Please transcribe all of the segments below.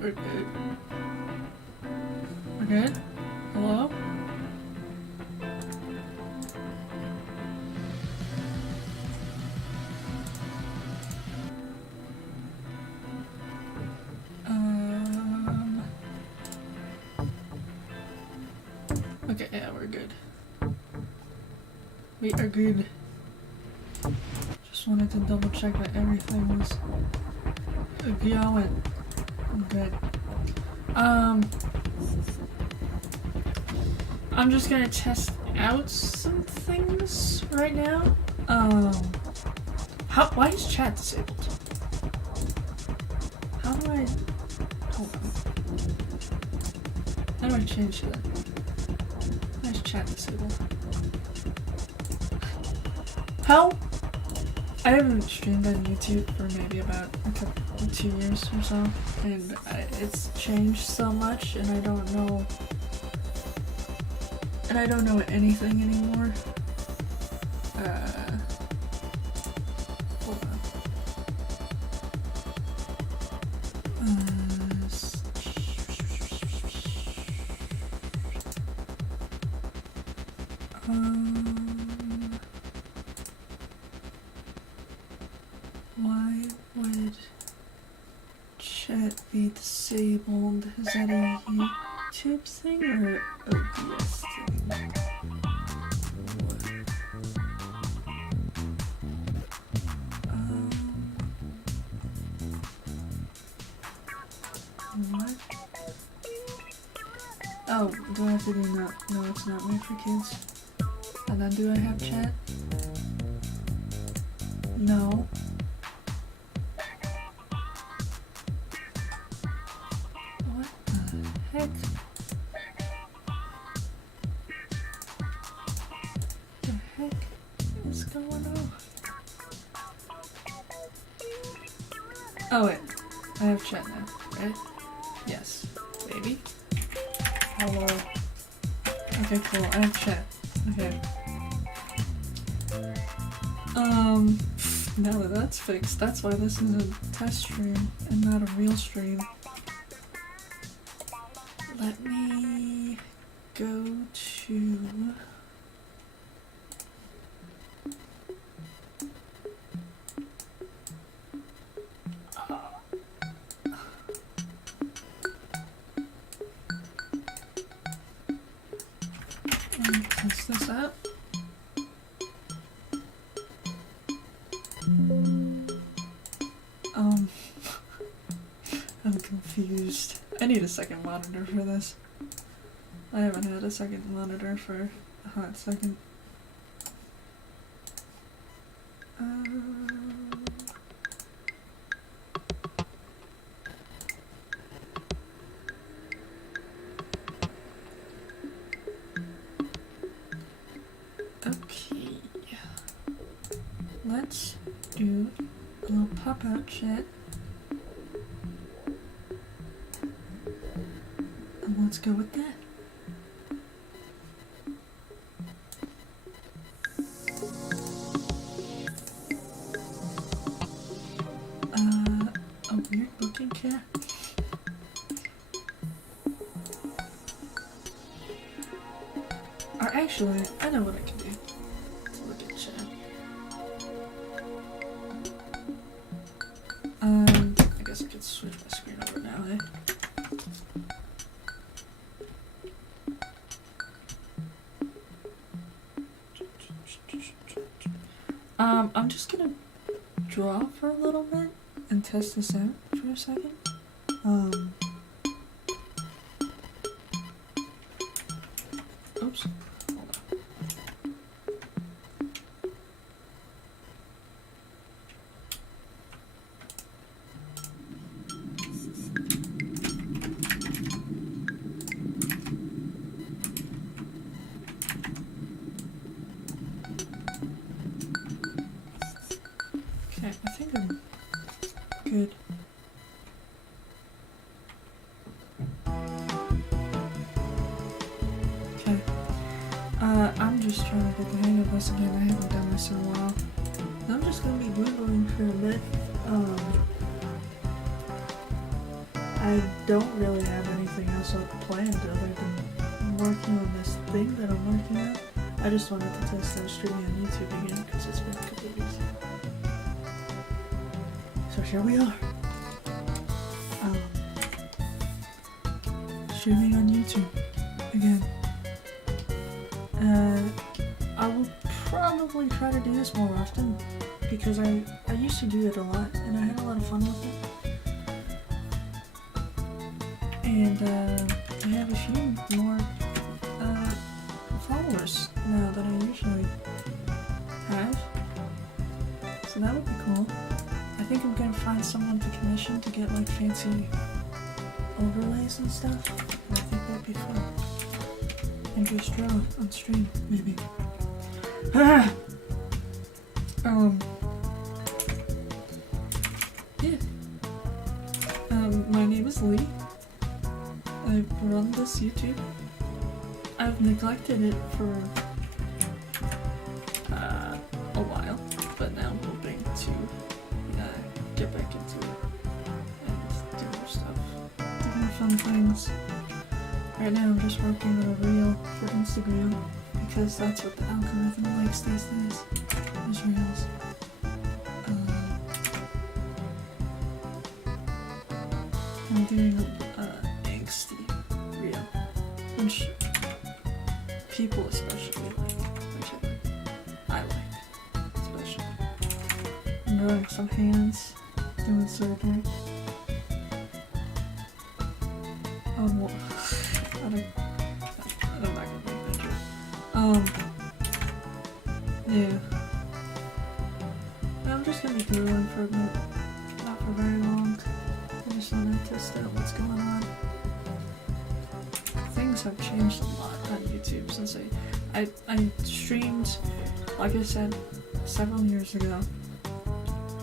We're good. We're good? Hello? Okay, yeah, we're good. We are good. Just wanted to double check that everything was going good. I'm just gonna test out some things right now. Why is chat disabled? How do I, hold on. How do I change that? Why is chat disabled? How? I haven't streamed on YouTube for maybe about 2 years or so, and it's changed so much, and I don't know anything anymore. Hold on. Why would chat be disabled? Is that a YouTube thing or OBS thing? What? Oh, do I have to do no? No, it's not made for kids. And then do I have chat? No. What the heck? The heck is going on? Oh wait, I have chat now, right? Yes, baby. Hello. Okay, cool. I have chat. Okay. Now that that's fixed, that's why this is a test stream and not a real stream. Let me go to... test this out. I'm confused. I need a second monitor for this. I haven't had a second monitor for a hot second. Okay. Let's do a little pop-out chat. And let's go with that. A weird looking cat. Or actually, I know what I can do. Let's look at chat. I guess I could switch my screen over now, eh? I'm just gonna draw for a little bit and test this out for a second. Oops. Hold on. Okay, I think I'm good. Okay. I'm just trying to get the hang of this again. I haven't done this in a while. I'm just gonna be googling for a bit. I don't really have anything else planned other than working on this thing that I'm working on. I just wanted to test out streaming on YouTube again because it's been a couple of weeks. So here we are. Streaming on YouTube again. I will probably try to do this more often because I used to do it a lot and I had a lot of fun with it. And I have a few more followers now than I usually have. So that would be cool. I think I'm gonna find someone to commission to get like fancy overlays and stuff. I think that'd be fun. And just draw on stream, maybe. Ah! Yeah. My name is Lee. I run this YouTube. I've neglected it for a while, but now I'm hoping to get back into it and do more stuff, do more fun things. Right now I'm just working on a reel for Instagram because that's what the algorithm likes these days, is reels. I'm doing angsty reel, which people especially like, which I like especially. I'm drawing some hands, doing surgery. What? I'm not gonna make that joke. Yeah. I'm just gonna be doodling for a bit, not for very long. I just wanna test out what's going on. Things have changed a lot on YouTube since I streamed, like I said, several years ago,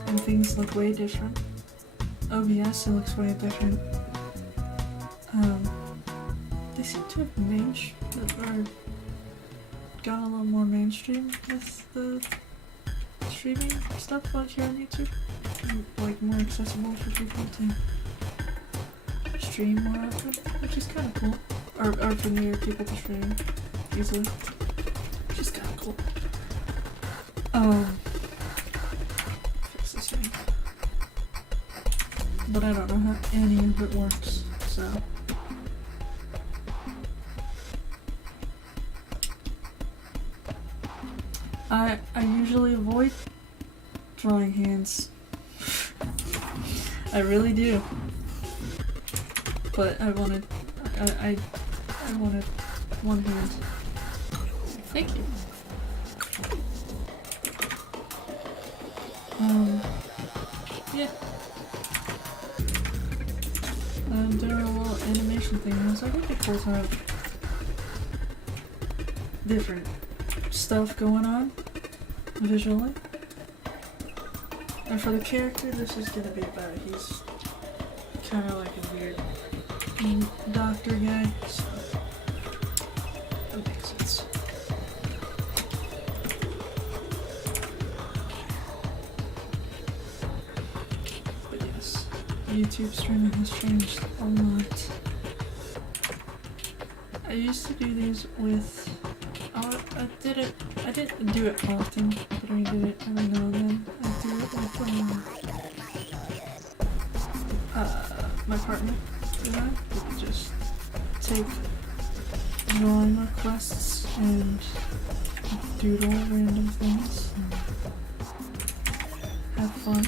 and things look way different. OBS looks way different. They seem to have got a little more mainstream with the streaming stuff like here on YouTube. Like more accessible for people to stream more often, which is kind of cool. Or for newer people to stream easily, which is kind of cool. Fix this thing. But I don't know how any of it works, so. I usually avoid drawing hands. I really do. But I wanted one hand. Thank you. Yeah. I'm doing a little animation thing. I was like, it'd be cool to have different stuff going on visually. And for the character, this is gonna be about he's kind of like a weird doctor guy, so that makes sense. But yes, YouTube streaming has changed a lot. I used to do these with I didn't do it often, but I did it every now and then. I do it with my partner and I would just take drawing requests and doodle random things and have fun.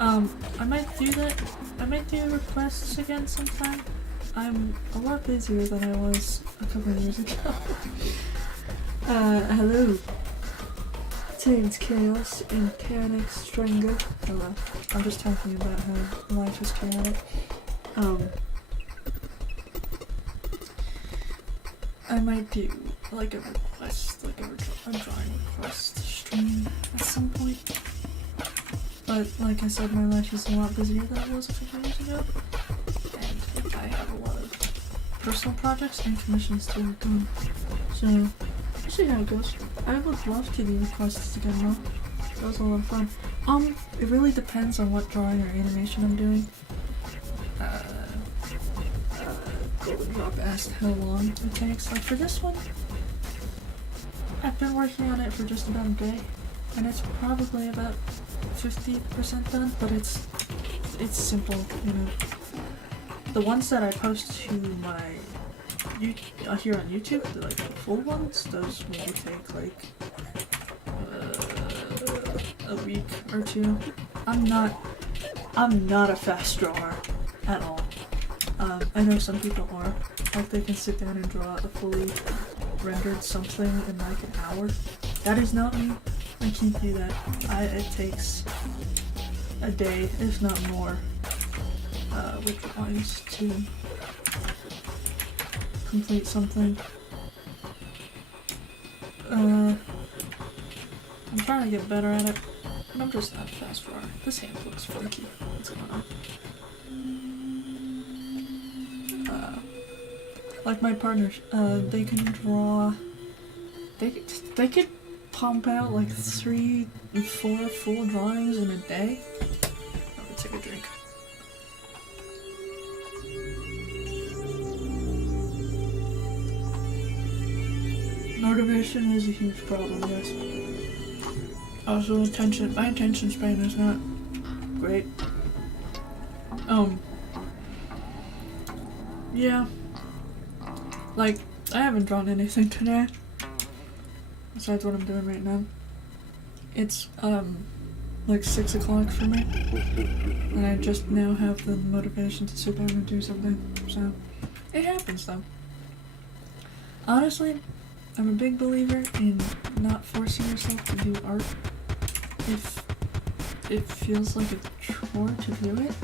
I might do that. I might do requests again sometime. I'm a lot busier than I was a couple of years ago. Hello. Tain's Chaos and Chaotic Stranger. Hello. I'm just talking about how life is chaotic. I might do like a request, like a drawing request stream at some point. But like I said, my life is a lot busier than it was a couple years ago. And I have a lot of personal projects and commissions to work on. So, we'll see how it goes. I would love to do requests again though. That was a lot of fun. It really depends on what drawing or animation I'm doing. Rob asked how long it takes. Like for this one, I've been working on it for just about a day, and it's probably about 50% done, but it's simple, you know. The ones that I post to my here on YouTube, like the full ones, those maybe take like a week or two. I'm not a fast drawer at all. I know some people are. Like they can sit down and draw a fully rendered something in like an hour. That is not me. I can't do that. It takes a day, if not more, with drawings to complete something. I'm trying to get better at it, but I'm just not a fast drawer. This hand looks funky. What's going on? Like my partners, they can draw. They could pump out like 3 and 4 full drawings in a day. Let me take a drink. Motivation is a huge problem, yes. Also, my attention span is not great. Yeah. Like, I haven't drawn anything today, besides what I'm doing right now. It's, like 6 o'clock for me, and I just now have the motivation to sit down and do something, so it happens though. Honestly, I'm a big believer in not forcing yourself to do art if it feels like a chore to do it,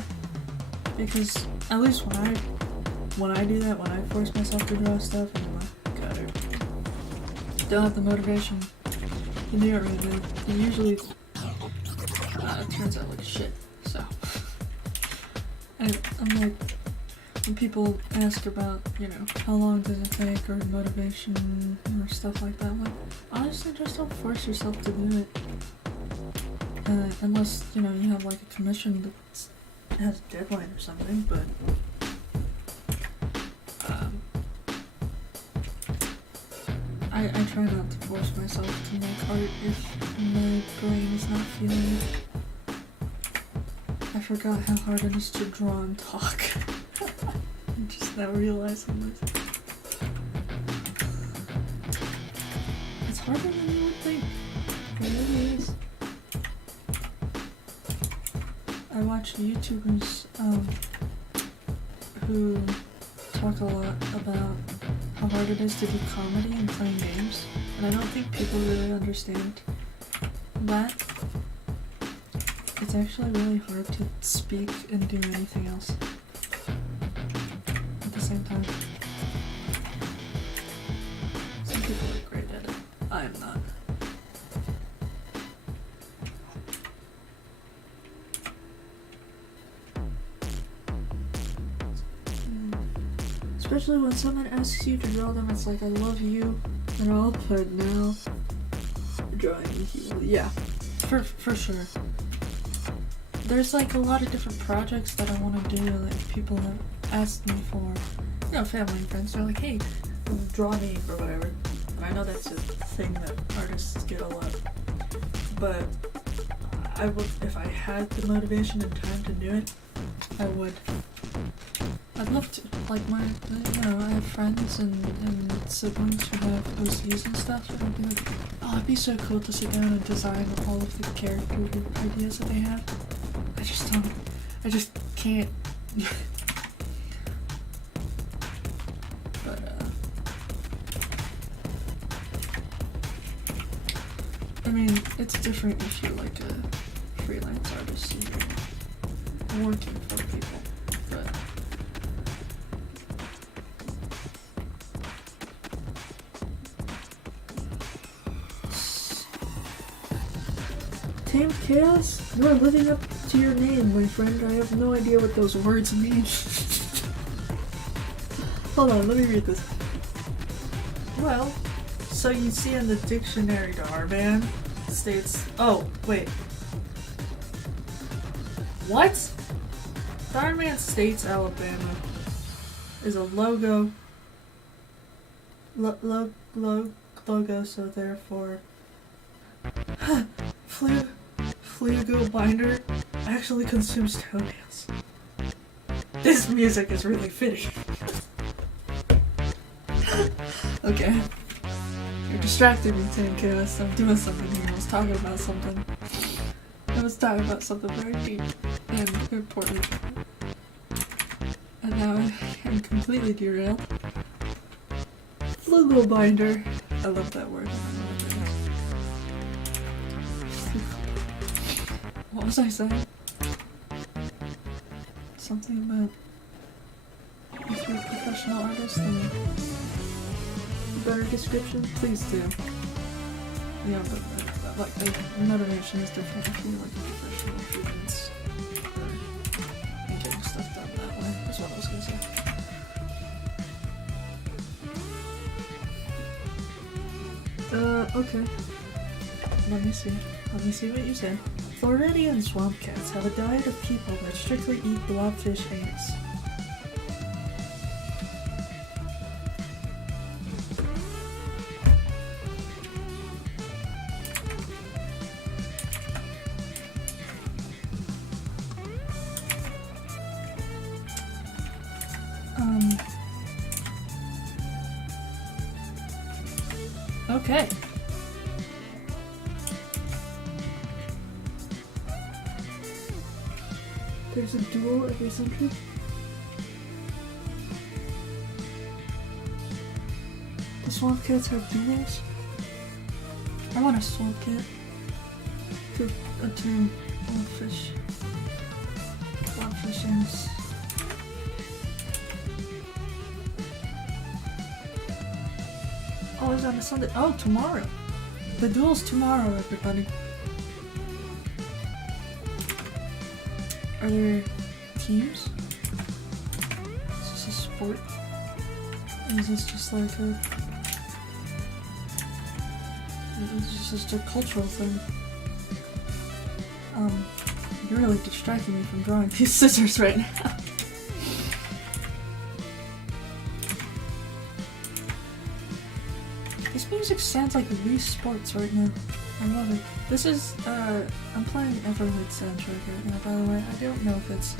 because at least when I do that, when I force myself to draw stuff, I'm like, God, I don't have the motivation to do it right now. It usually turns out like shit, so. I'm like, when people ask about, you know, how long does it take or motivation or stuff like that, I'm like, honestly, just don't force yourself to do it. Unless, you know, you have like a commission that has a deadline or something, but I try not to force myself to make art if my brain is not feeling it. I forgot how hard it is to draw and talk. I'm just now realizing this. It's harder than you would think. It really is. I watch YouTubers who talk a lot about how hard it is to do comedy and playing games, and I don't think people really understand that. It's actually really hard to speak and do anything else at the same time. Some people are great at it. I am not. Especially when someone asks you to draw them, it's like, I love you, and I'll put now drawing you. Yeah, for sure. There's like a lot of different projects that I want to do, like people have asked me for, you know, family and friends. They're like, hey, draw me or whatever. And I know that's a thing that artists get a lot. But I would, if I had the motivation and time to do it, I would. I'd love to. Like you know, I have friends and siblings who have OCs and stuff, and I'd be like, oh, it'd be so cool to sit down and design all of the character ideas that they have. I just can't. But, I mean, it's different if you're like a freelance artist and you're working for people, but Tame Chaos? You are living up to your name, my friend. I have no idea what those words mean. Hold on, let me read this. Well, so you see in the dictionary to Arban states... Oh, wait. What? Darman states Alabama. is a logo. Logo, so therefore Flugo Binder actually consumes toenails. This music is really fitting. Okay. You're distracting me, Tim Chaos. I'm doing something here. I was talking about something. Very deep and important. And now I'm completely derailed. Flugo Binder. I love that word. What was I saying? Something about if you're a professional artist, then better description? Please do. Yeah, but like another nation is different if you're like a professional freelance or getting stuff done that way, is what I was gonna say. Okay. Let me see what you said. Floridian swamp cats have a diet of people that strictly eat blobfish eggs. Okay. There's a duel every century. The swamp cats have duels? I want a swamp cat. To turn blobfish eggs. Oh, it's on a Sunday. Oh, tomorrow. The duel's tomorrow, everybody. Are there teams? Is this a sport? Or is this just like a... Is this just a cultural thing? You're really distracting me from drawing these scissors right now. This music sounds like Wii Sports right now. I love it. This is, I'm playing Everwood soundtrack right now, by the way. I don't know if it's...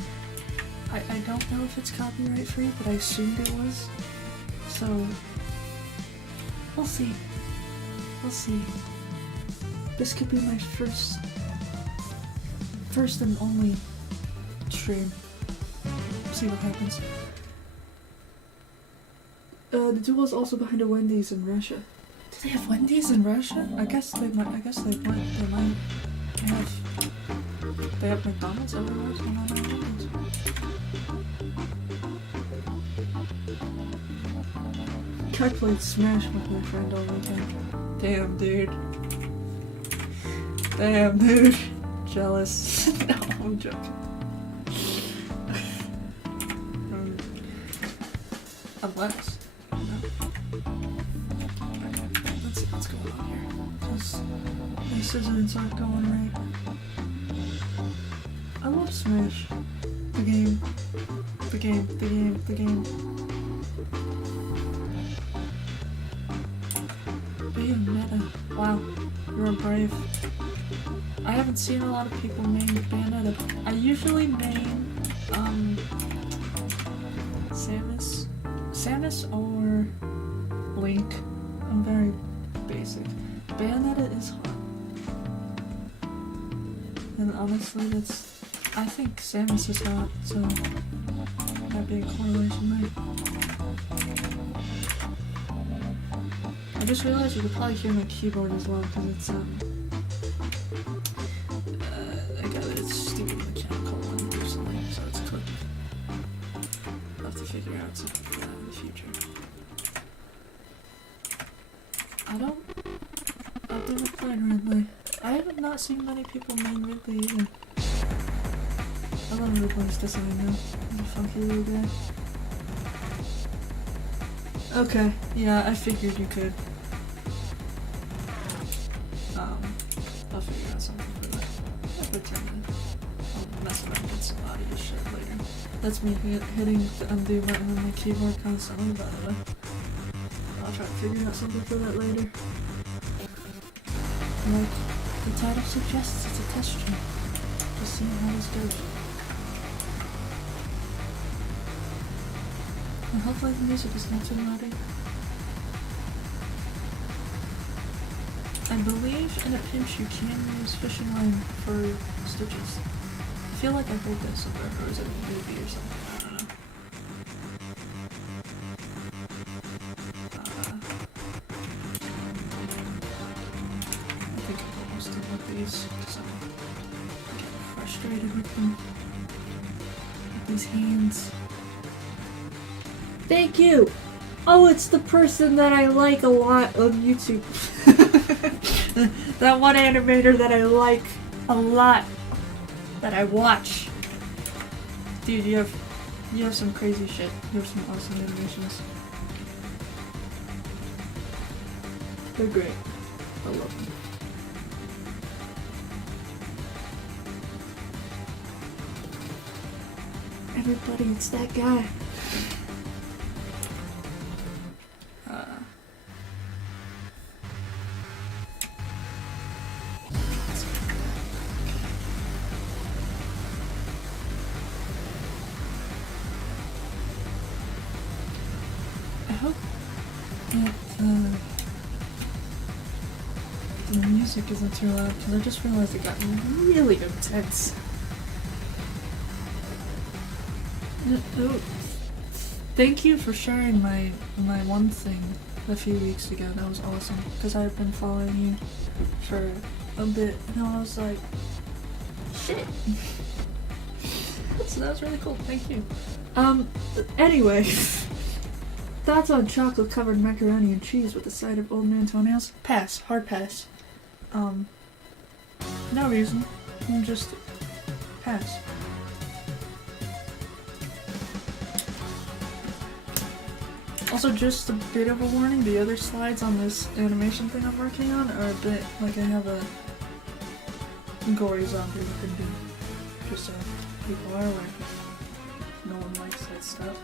I don't know if it's copyright free, but I assumed it was. So... We'll see. We'll see. This could be my first and only stream. See what happens. The duel is also behind a Wendy's in Russia. Do they have Wendy's in Russia? I guess they might. They have McDonald's everywhere. So not Wendy's. I played Smash with my friend all weekend. Damn, dude. Jealous. No, I'm joking. Unless. Let's see what's going on here. Because my scissors aren't going right. I love Smash. The game. Bayonetta. Wow, you're brave. I haven't seen a lot of people main Bayonetta. I usually main, Samus or Link. I'm very basic. Bayonetta is hard. And honestly, I think Samus is hot, so that'd be a correlation there. I just realized you could probably hear my keyboard as well, because it's, I got it, it's stupid mechanical one recently, so it's clicking. I'll have to figure out something for that in the future. I've never played Ridley. I have not seen many people main Ridley either. I love Ridley's design though. He's a funky little guy. Okay, yeah, I figured you could. I'll figure out something for that. I'll pretend it. messing up with some audio shit later. That's me hitting the undo button on my keyboard constantly, by the way. I'll try to figure out something for that later. Like the title suggests, it's a test stream. Just seeing how this goes. And hopefully the music is not too loud. I believe in a pinch you can use fishing line for stitches. I feel like I heard that somewhere, or is it a movie or something? I don't know. I think I'm almost done with these, because I'm getting frustrated with them. With these hands. Thank you! Oh, it's the person that I like a lot on YouTube. That one animator that I like a lot. That I watch. Dude, you have some crazy shit. You have some awesome animations. They're great. I love them. Everybody, it's that guy. I hope that the music isn't too loud, because I just realized it got really intense. Thank you for sharing my one thing a few weeks ago. That was awesome, because I've been following you for a bit, and I was like, shit. So that was really cool. Thank you. Anyway. Thoughts on chocolate covered macaroni and cheese with a side of old man toenails? Pass. Hard pass. No reason. Just pass. Also, just a bit of a warning, the other slides on this animation thing I'm working on are a bit, like I have a gory zombie looking dude. Just so people are aware. No one likes that stuff.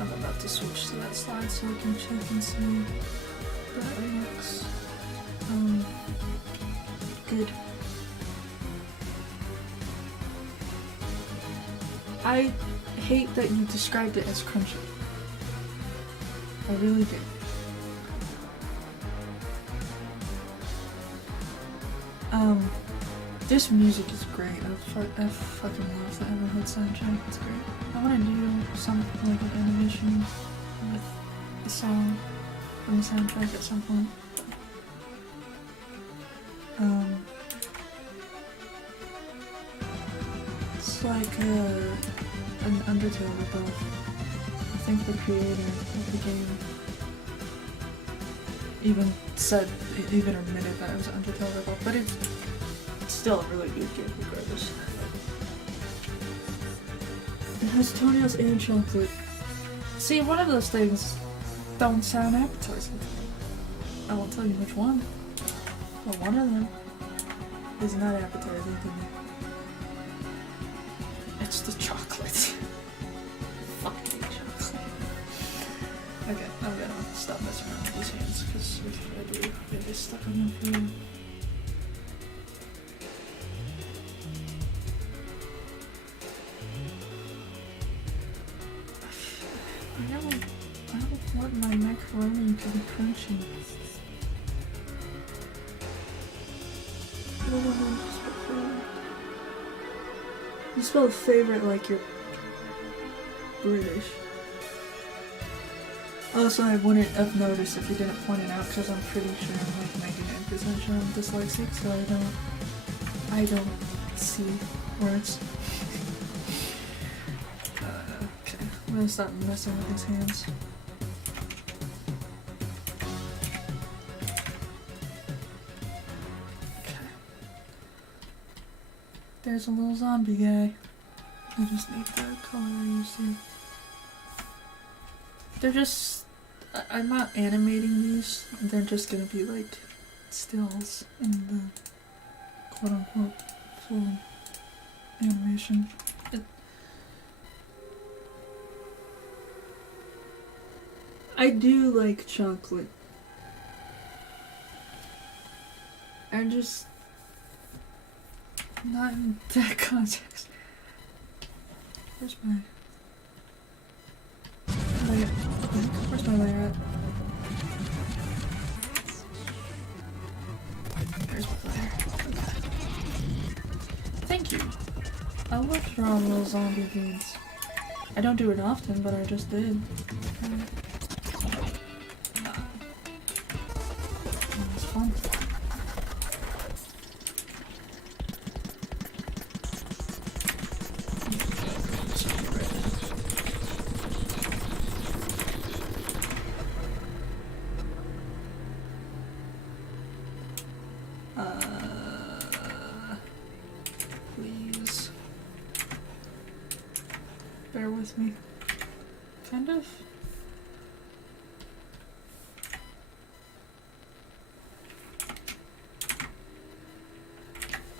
I'm about to switch to that slide so we can check and see that looks good. I hate that you described it as crunchy. I really do. This music is great. I fucking love the Everhood soundtrack. It's great. I want to do something like an animation with a song from the soundtrack at some point. It's like an Undertale ripoff. I think the creator of the game even admitted that it was an Undertale ripoff, but it's still a really good game regardless. It has toenails and chocolate. See, one of those things don't sound appetizing. I won't tell you which one, but one of them is not appetizing to me. It's the chocolate. Fucking chocolate. Okay, I'm gonna stop messing around with these hands because if I do, they get stuck on my food. I don't want my macaroni to be crunchy. You spell favorite like you're British. Also, I wouldn't have noticed if you didn't point it out because I'm pretty sure I'm like 99% sure I'm dyslexic, so I don't see words. Okay, I'm gonna stop messing with these hands. There's a little zombie guy. I just need the color I used to. They're just... I'm not animating these. They're just gonna be like stills in the quote-unquote full animation. I do like chocolate. I'm just not in that context. Where's my layer? Where's my layer at? There's my layer. Thank you. I love drawing little zombie beads. I don't do it often, but I just did. It was fun. Please. Bear with me. Kind of.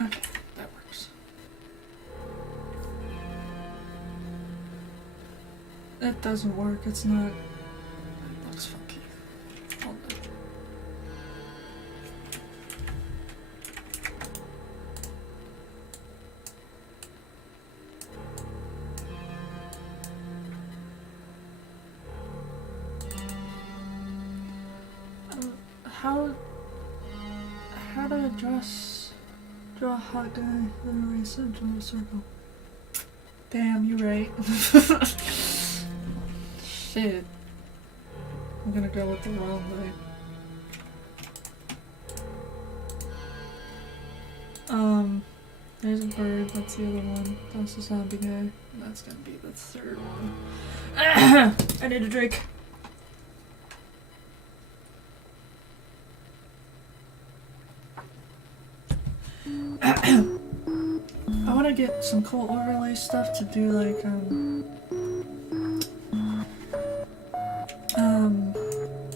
Okay, that works. That doesn't work, it's not. It looks funky. Hold on. How to draw a hot guy with a eraser, draw a circle. Damn, you're right. Shit. I'm gonna go with the wrong way. There's a bird, that's the other one. That's the zombie guy. That's gonna be the third one. I need a drink. I want to get some cool overlay stuff to do like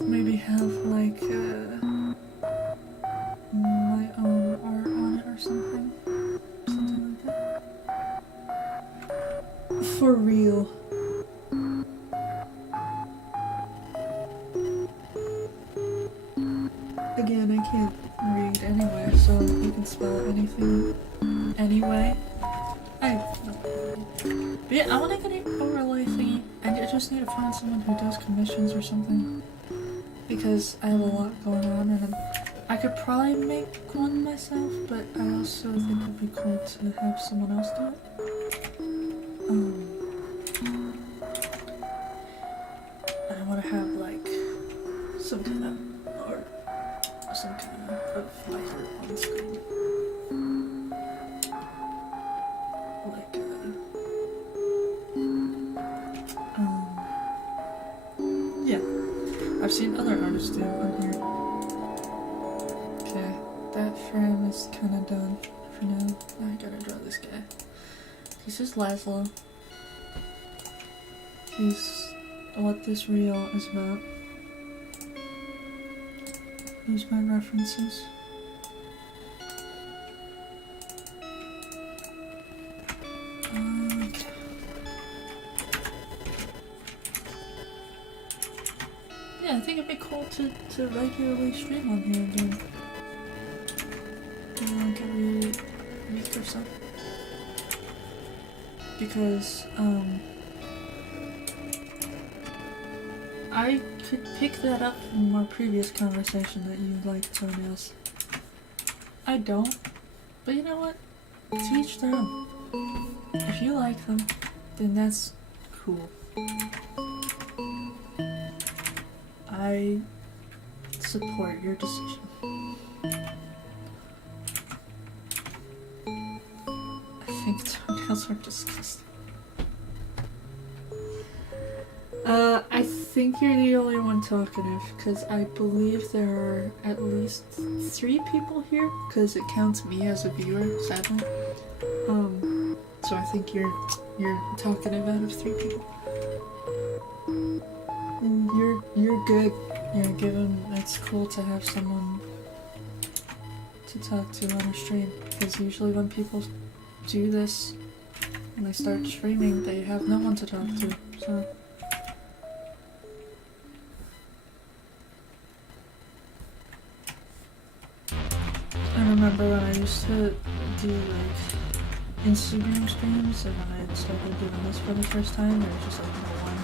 maybe have like my own art on it or something like that. For real. Again, I can't read anyway, so you can spell anything anyway. But yeah, I want to get an overlay thingy. I just need to find someone who does commissions or something. Because I have a lot going on and I could probably make one myself, but I also think it'd be cool to have someone else do it. And I want to have like some kind of art, some kind of my art on screen. Like yeah, I've seen other artists do on here. Okay, that frame is kind of done for now. Now I gotta draw this guy. This is Laszlo. He's what this reel is about. Here's my references. Okay. Yeah, I think it'd be cool to regularly stream on here again. Like every week or so. Because, I could pick that up from our previous conversation that you like toenails. I don't. But you know what? To each their own. If you like them, then that's cool. I support your decision. I think toenails are disgusting. I think you're the only one talkative, because I believe there are at least 3 people here, because it counts me as a viewer, sadly. So I think you're talkative out of 3 people. And you're good. You're given. It's cool to have someone to talk to on a stream, because usually when people do this and they start streaming, they have no one to talk to, so. I remember when I used to do like Instagram streams, and when I started doing this for the first time, there was just like no one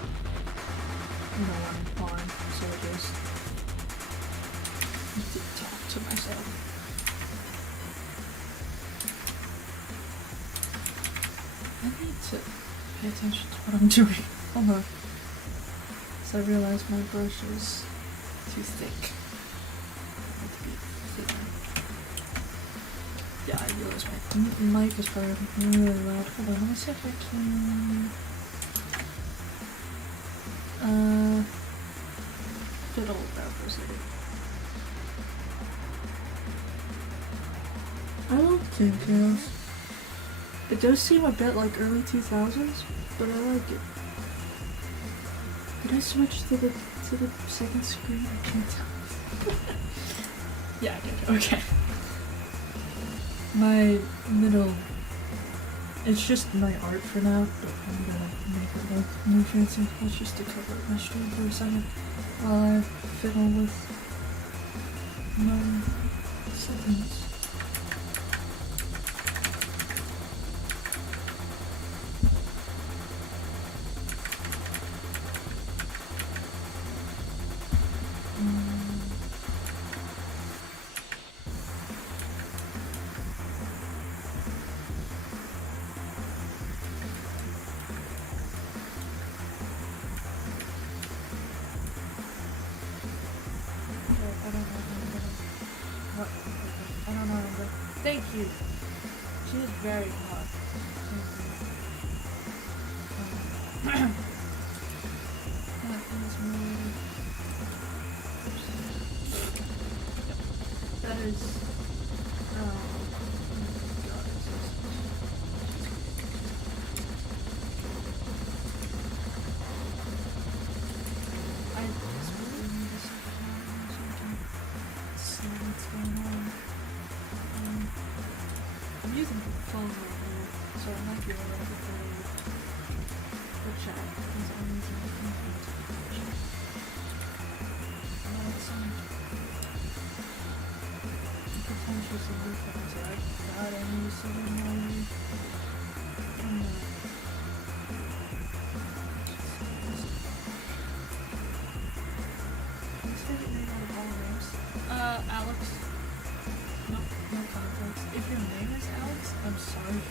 on, so I just talk to myself. I need to pay attention to what I'm doing. Hold on. So I realized my brush is too thick. I need to be thinner. Yeah, I realized my mic is probably really loud. Hold on, let me see if I can fiddle with that for a second. I love King Chaos. It does seem a bit like early 2000s, but I like it. Did I switch to the second screen? I can't tell. Yeah, I did. Okay. My middle, it's just my art for now, but I'm gonna make it look more fancy. That's just to cover up my stream for a second while I fiddle with my settings. I don't know. Thank you. She is very hot. That is me. That is. I'm using the phone right now, so I might be a little bit delayed for chat because I'm using the phone to chat. Potential solutions. I got any suddenly. Alex. No context. If your name is Alex, I'm sorry.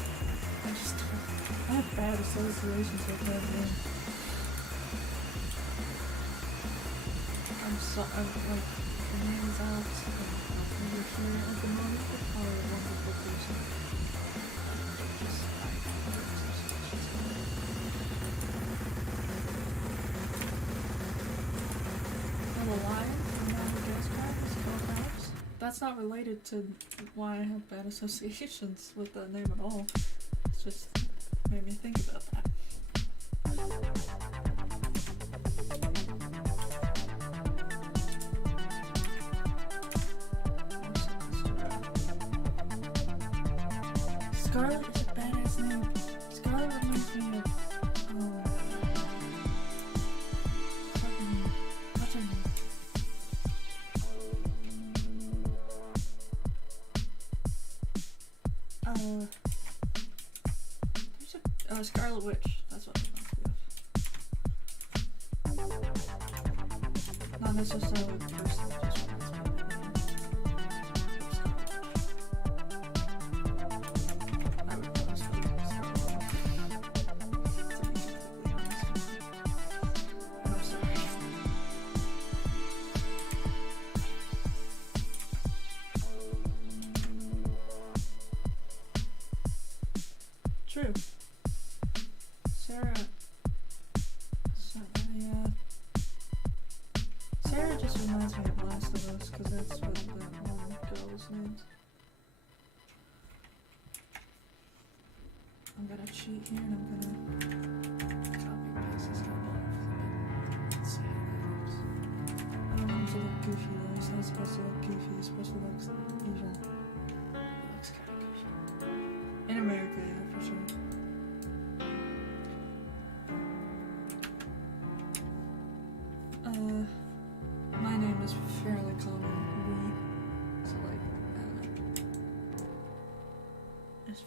I have bad associations with that name. I'm like, if your name is Alex, and you're here at the moment, you're probably a wonderful person. That's not related to why I have bad associations with that name at all. It's just made me think about that. Scarlet is a badass name. Scarlet reminds me of what's her name? There's a Scarlet Witch. That's what it reminds me of. Not necessarily the person. True. Sarah just reminds me of Last of Us, because that's what that one girl's named. I'm gonna cheat here and I'm gonna copy and paste this out off. Let's see how that works. I don't want it to look goofy though, it's not supposed to look goofy, it's supposed to look evil.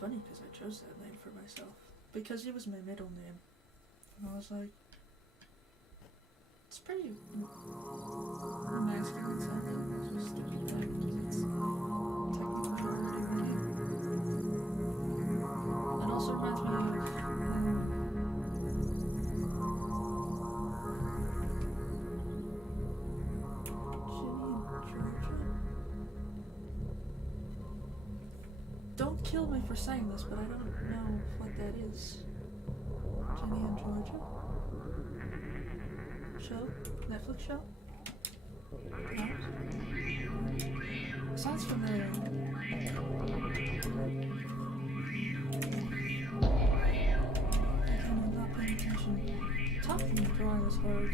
funny because I chose that name for myself. Because it was my middle name. And I was like, it's pretty masculine sounding. It's just stupid fact because it's technically already my name. It also reminds me of don't kill me for saying this, but I don't know what that is. Ginny and Georgia? Show? Netflix show? No? Sounds familiar. I'm not paying attention. Talking and drawing is hard.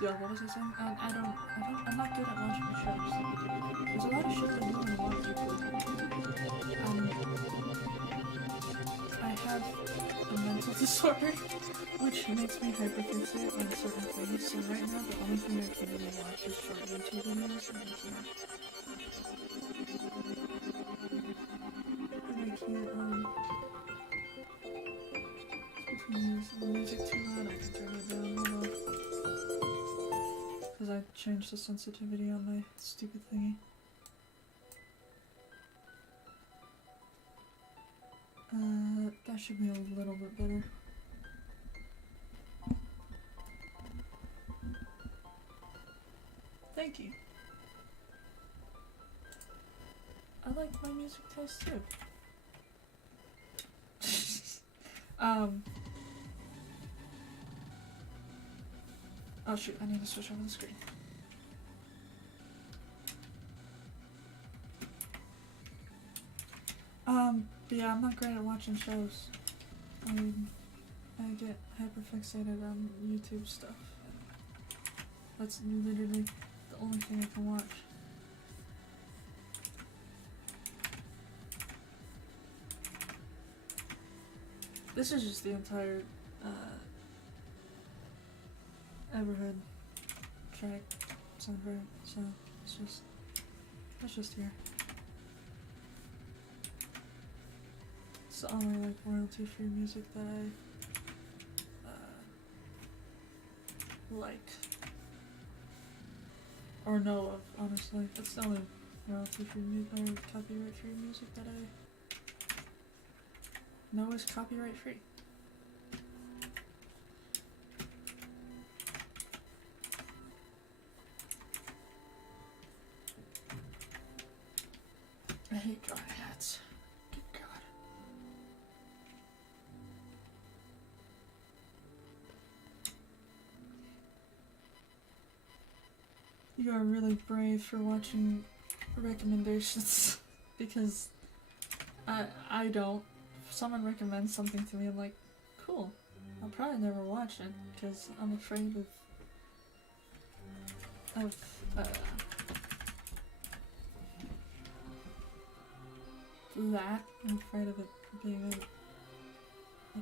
Yeah, what was I saying? I'm not good at watching shows. There's a lot of shows I do want to watch. I have a mental disorder, which makes me hyperfixate on certain things. So right now, the only thing I can really watch is short YouTube videos, and I can't, is the music too loud? I can turn it down a little. Because I changed the sensitivity on my stupid thingy. That should be a little bit better. Thank you. I like my music taste too. Oh shoot, I need to switch over the screen. But yeah, I'm not great at watching shows. I get hyperfixated on YouTube stuff. That's literally the only thing I can watch. This is just the entire, Everhood track soundtrack, so it's just here. It's the only like royalty-free music that I like or know of. Honestly, it's the only royalty-free or copyright-free music that I know is copyright-free. I hate drawing hats. Good God. You are really brave for watching recommendations because I don't. If someone recommends something to me, I'm like, cool. I'll probably never watch it because I'm afraid of that. I'm afraid of it being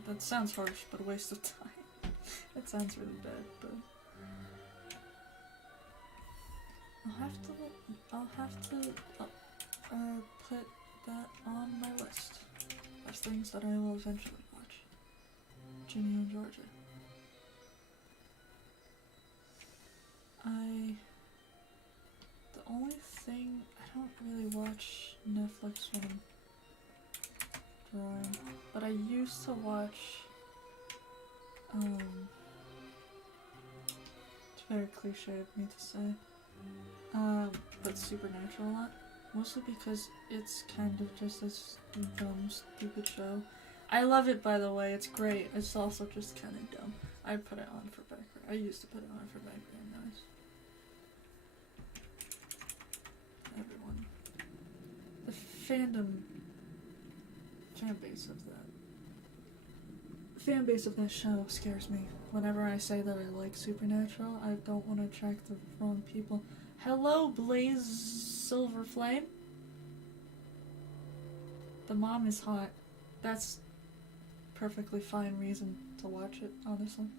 that sounds harsh, but a waste of time. It sounds really bad, but I'll have to put that on my list of things that I will eventually watch. Ginny and Georgia. The only thing, I don't really watch Netflix when I'm drawing, but I used to watch, it's very cliche of me to say, but Supernatural a lot. Mostly because it's kind of just this dumb, stupid show. I love it, by the way, it's great. It's also just kind of dumb. I put it on for background. I used to put it on for background noise. Everyone. The fan base of that show scares me. Whenever I say that I like Supernatural, I don't want to attract the wrong people. Hello, Blaze Silverflame. The mom is hot. That's perfectly fine reason to watch it, honestly.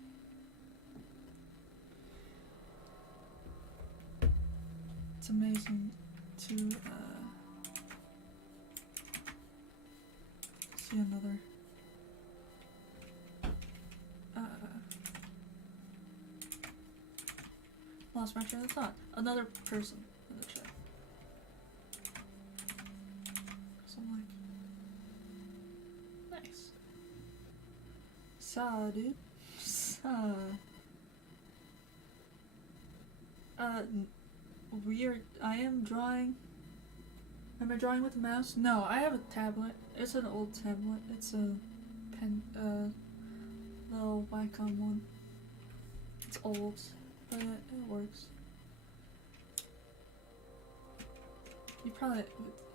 It's amazing to see another lost my train of thought. Another person in the chat. So I'm like, nice. Saw, dude. Saw. Weird. I am drawing. Am I drawing with a mouse? No, I have a tablet. It's an old tablet. It's a little Wacom one. It's old, but it works. You probably,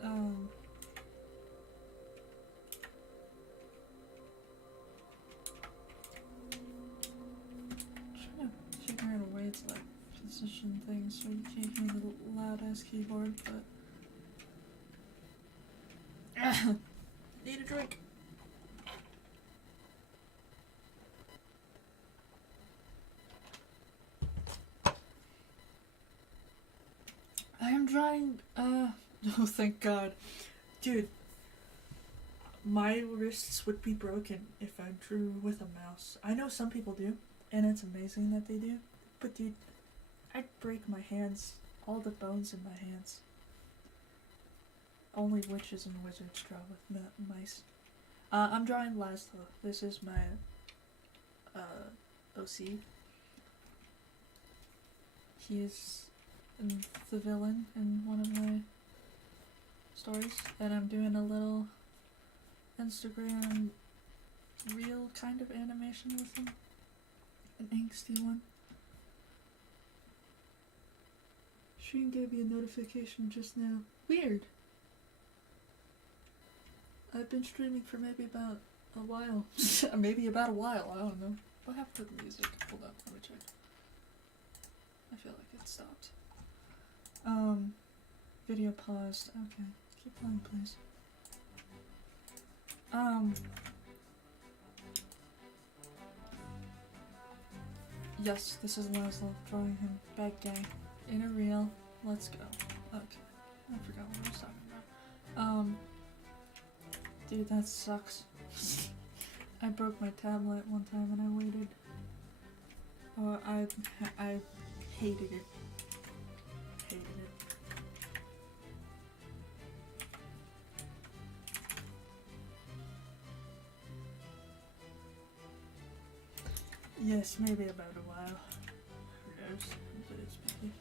trying to figure out a way to like position things so you can't hear the loud ass keyboard, but need a drink. I am drawing, oh thank God. Dude, my wrists would be broken if I drew with a mouse. I know some people do, and it's amazing that they do, but dude, I'd break my hands, all the bones in my hands. Only witches and wizards draw with mice. I'm drawing Laszlo. This is my OC. He is the villain in one of my stories, and I'm doing a little Instagram reel kind of animation with him. An angsty one. Sheen gave me a notification just now. Weird. I've been streaming for maybe about a while. Maybe about a while, I don't know. What happened to the music? Hold up, let me check. I feel like it stopped. Video paused. Okay, keep playing, please. Yes, this is Laszlo drawing him. Bad guy. In a reel. Let's go. Okay. I forgot what I was talking about. Dude, that sucks. I broke my tablet one time and I waited. Oh, I hated it. Hated it. Yes, maybe about a while. Who knows? But it's maybe.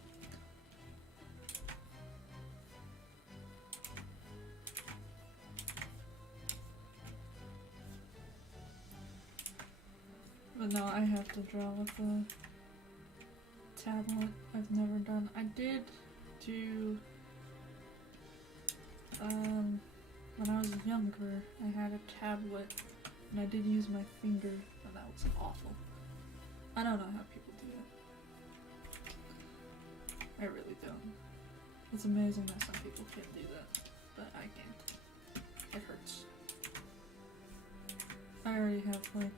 But no, I have to draw with the tablet. I've never done. I did do, when I was younger, I had a tablet, and I did use my finger, and that was awful. I don't know how people do that. I really don't. It's amazing that some people can do that, but I can't. It hurts. I already have, like,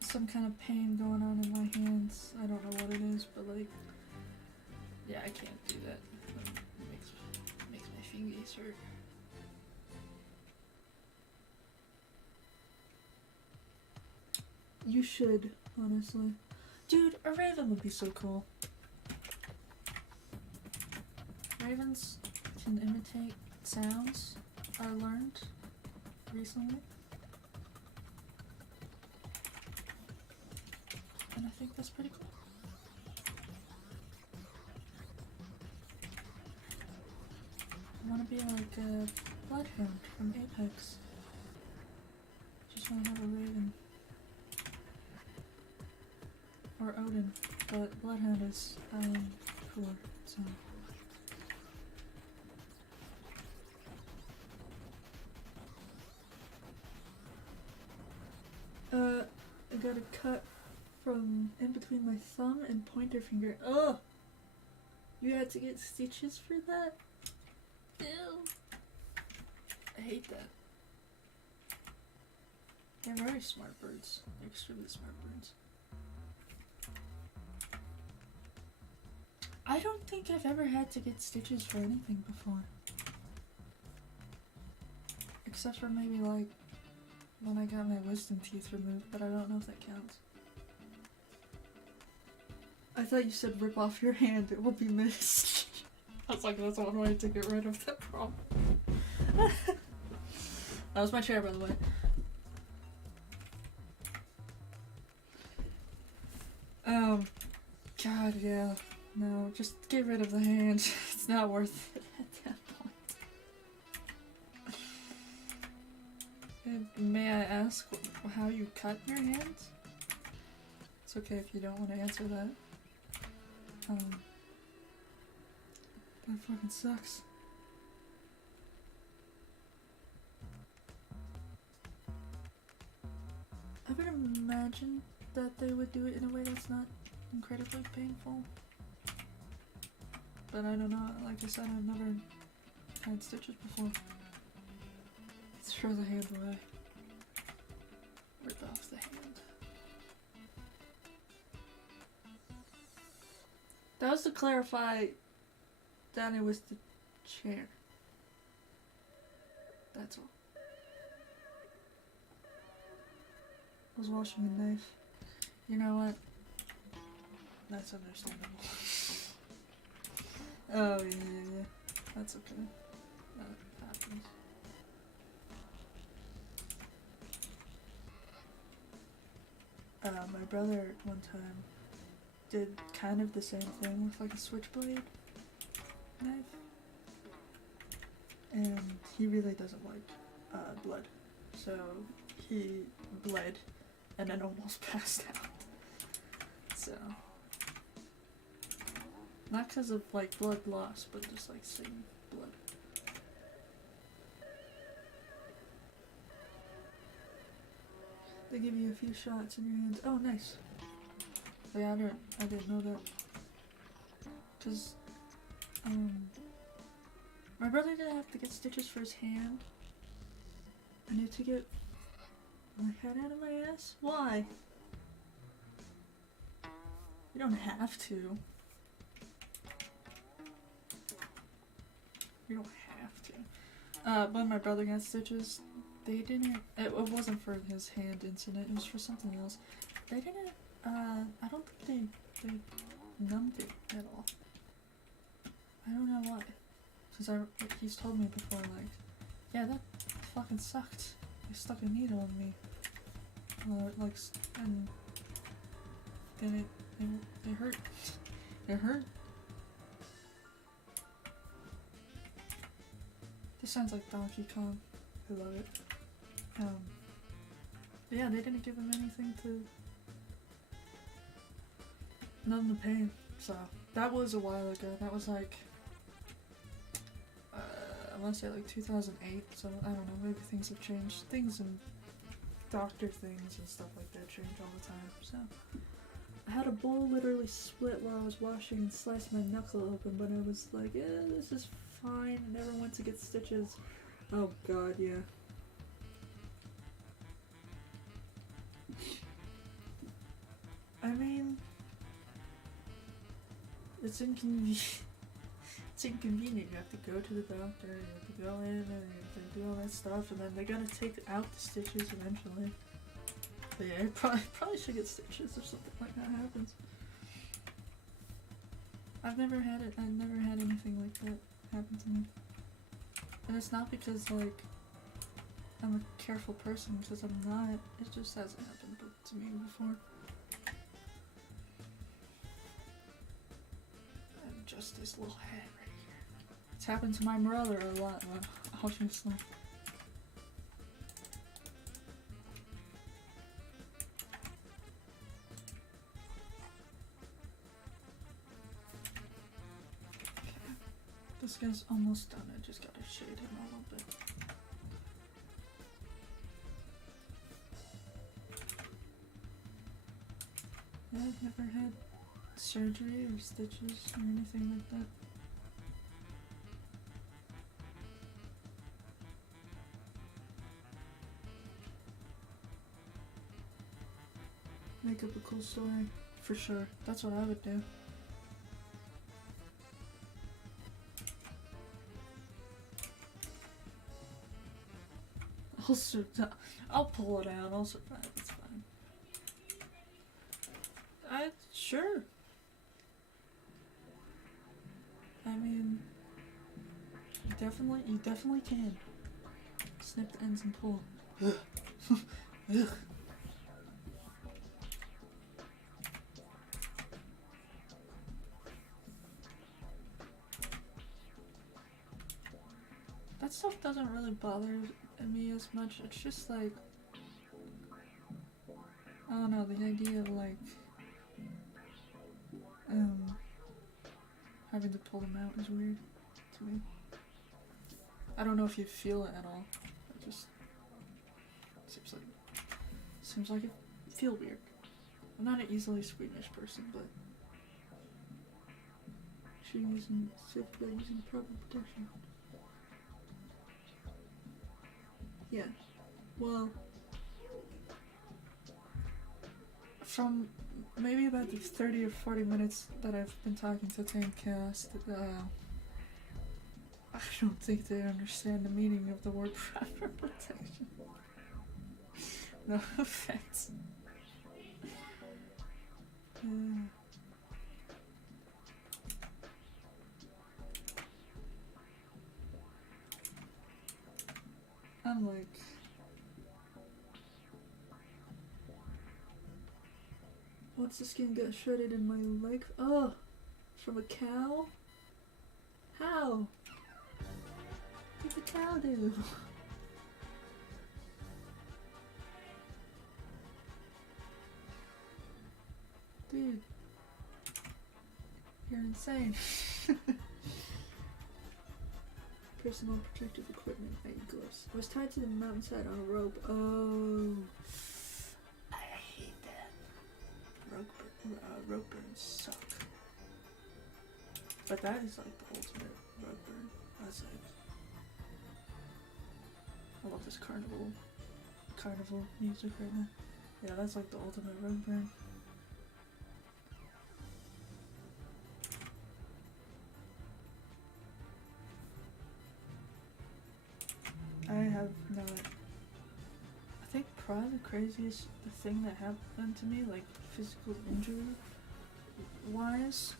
some kind of pain going on in my hands. I don't know what it is, but like, yeah, I can't do that. It makes my fingers hurt. You should, honestly. Dude, a raven would be so cool. ravens can imitate sounds, I learned recently. And I think that's pretty cool. I want to be like a bloodhound from Apex. Just want to have a raven. Or Odin, but bloodhound is cooler, so. I got a cut from in between my thumb and pointer finger. Ugh! You had to get stitches for that? Ew. I hate that. They're very smart birds. They're extremely smart birds. I don't think I've ever had to get stitches for anything before. Except for maybe like when I got my wisdom teeth removed, but I don't know if that counts. I thought you said rip off your hand, it will be missed. I was like, that's one way to get rid of that problem. That was my chair, by the way. God, yeah. No, just get rid of the hand. It's not worth it at that point. And may I ask how you cut your hands? It's okay if you don't want to answer that. That fucking sucks. I would imagine that they would do it in a way that's not incredibly painful. But I don't know, like I said, I've never had stitches before. Let's throw the hand away. Rip off the hand. That was to clarify that it was the chair. That's all. I was washing a knife. You know what? That's understandable. Oh, yeah. That's okay. That happens. My brother one time did kind of the same thing with like a switchblade knife. And he really doesn't like blood. So he bled and then almost passed out. So. Not because of like blood loss, but just like seeing blood. They give you a few shots in your hands. Oh, nice. Yeah, I didn't know that. Cause, my brother didn't have to get stitches for his hand. I need to get my head out of my ass? Why? You don't have to. You don't have to. When my brother got stitches, they didn't. It wasn't for his hand incident. It was for something else. They didn't. I don't think they numbed it at all. I don't know why. Cause he's told me before, like, yeah, that fucking sucked. They stuck a needle in me. Like, and then it hurt. It hurt. This sounds like Donkey Kong. I love it. Yeah, they didn't give him anything to numb the pain. So that was a while ago. That was like I want to say like 2008. So I don't know. Maybe things have changed. Things and doctor things and stuff like that change all the time. So I had a bowl literally split while I was washing and sliced my knuckle open, but I was like, yeah, this is fine. I never went to get stitches. Oh god, yeah. I mean, it's inconvenient. It's inconvenient. You have to go to the doctor, you have to go in, and you have to do all that stuff, and then they gotta take out the stitches eventually. But yeah, I probably should get stitches if something like that happens. I've never had it. I've never had anything like that. happen to me. And it's not because, like, I'm a careful person, because I'm not. It just hasn't happened to me before. And just this little head right here. It's happened to my brother a lot, obviously. This guy's almost done. I just gotta shade him a little bit. Yeah, I've never had surgery or stitches or anything like that. Make up a cool story, for sure. That's what I would do. I'll pull it out. I'll survive. It's fine. Sure. I mean, you definitely can. Snip the ends and pull. Ugh. That stuff doesn't really bother me as much. It's just like, I don't know, the idea of like having to pull them out is weird to me. I don't know if you feel it at all. It just seems like it feel weird. I'm not an easily squeamish person, but safely using proper protection. Yeah. Well, from maybe about the 30 or 40 minutes that I've been talking to Team Chaos, I don't think they understand the meaning of the word proper protection. No offense. I'm like, once the skin got shredded in my leg. Oh, from a cow? How? What did the cow do? Dude, you're insane. Personal protective equipment, i.e. gloves. I was tied to the mountainside on a rope. Oh, I hate that. Rope burns suck. But that is like the ultimate rope burn. That's like, I love this carnival music right now. Yeah, that's like the ultimate rope burn. I have not. I think probably the craziest thing that happened to me, like physical injury wise,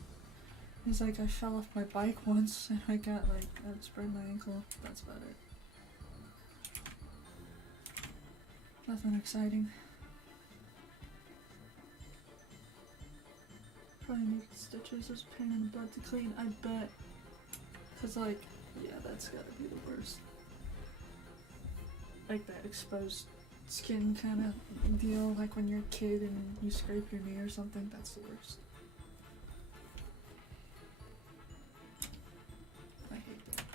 is like I fell off my bike once and I sprained my ankle. That's about it. Nothing exciting. Probably need stitches. There's pain in the butt to clean. I bet. Cause like, yeah, that's gotta be the worst. Like that exposed skin kind of deal, like when you're a kid and you scrape your knee or something, that's the worst. I hate that.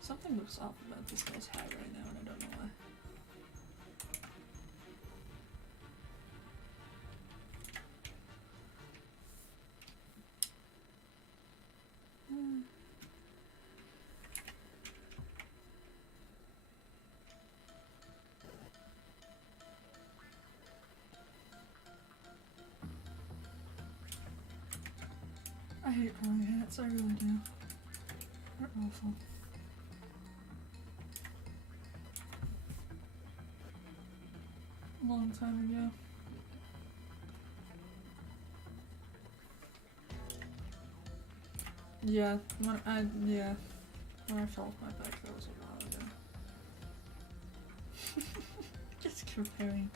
Something looks off about this guy's hat right now and I don't know why. I hate wearing hats, I really do. They're awful. A long time ago. Yeah, when I fell off my bike, that was a while ago. Just comparing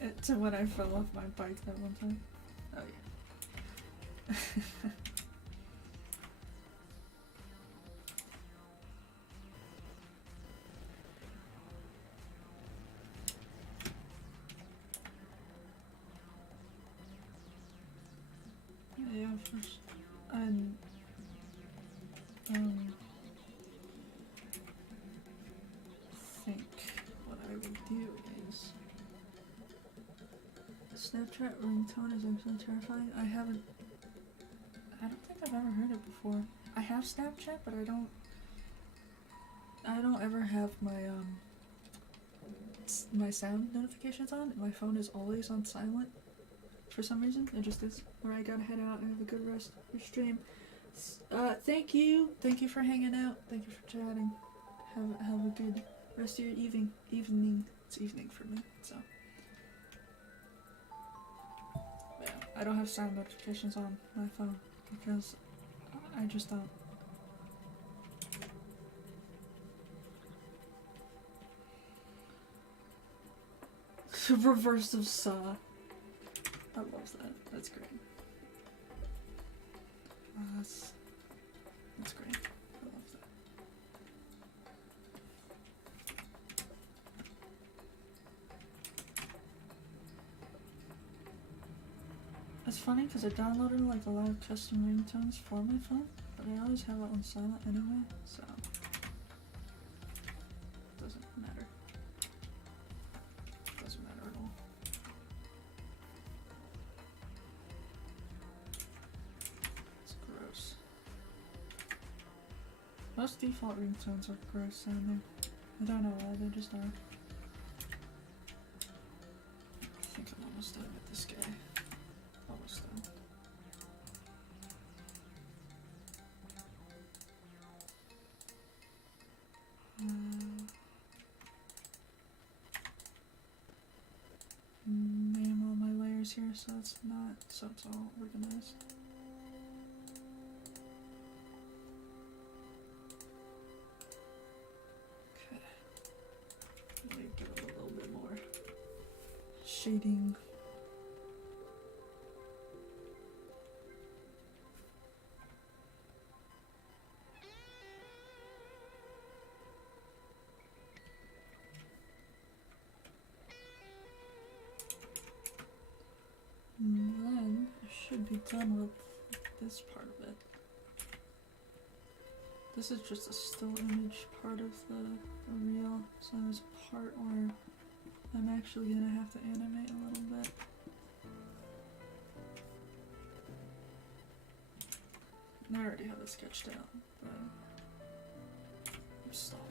it to when I fell off my bike that one time. Oh yeah. Yeah, first I think what I would do is Snapchat ringtone is actually terrifying. I don't think I've ever heard it before. I have Snapchat, but I don't ever have my sound notifications on. My phone is always on silent for some reason. It just is. Alright, gotta head out and have a good rest of your stream. Thank you for hanging out. Thank you for chatting. Have a good rest of your evening. It's evening for me, so. But yeah, I don't have sound notifications on my phone because I just don't. Reverse of Saw. I love that. That's great. That's great. I love that. It's funny because I downloaded like a lot of custom ringtones for my phone, but I always have it on silent anyway, so it doesn't matter. It doesn't matter at all. It's gross. Most default ringtones are gross sounding. I don't know why, they just are. I think I'm almost done with this guy. Almost done. Name all my layers here so it's all organized. Okay. Let me give it a little bit more shading. And then I should be done with this part of it. This is just a still image part of the reel, so there's a part where I'm actually gonna have to animate a little bit. And I already have it sketched out, but I'm stalling.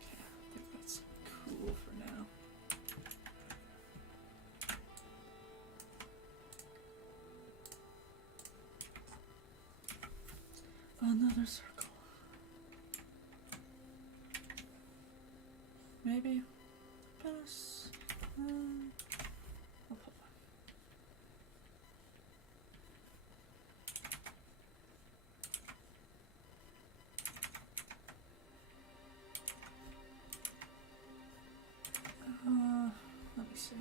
Okay, I think that's cool for now. Another circle. Maybe pass. I'll put one. Let me see.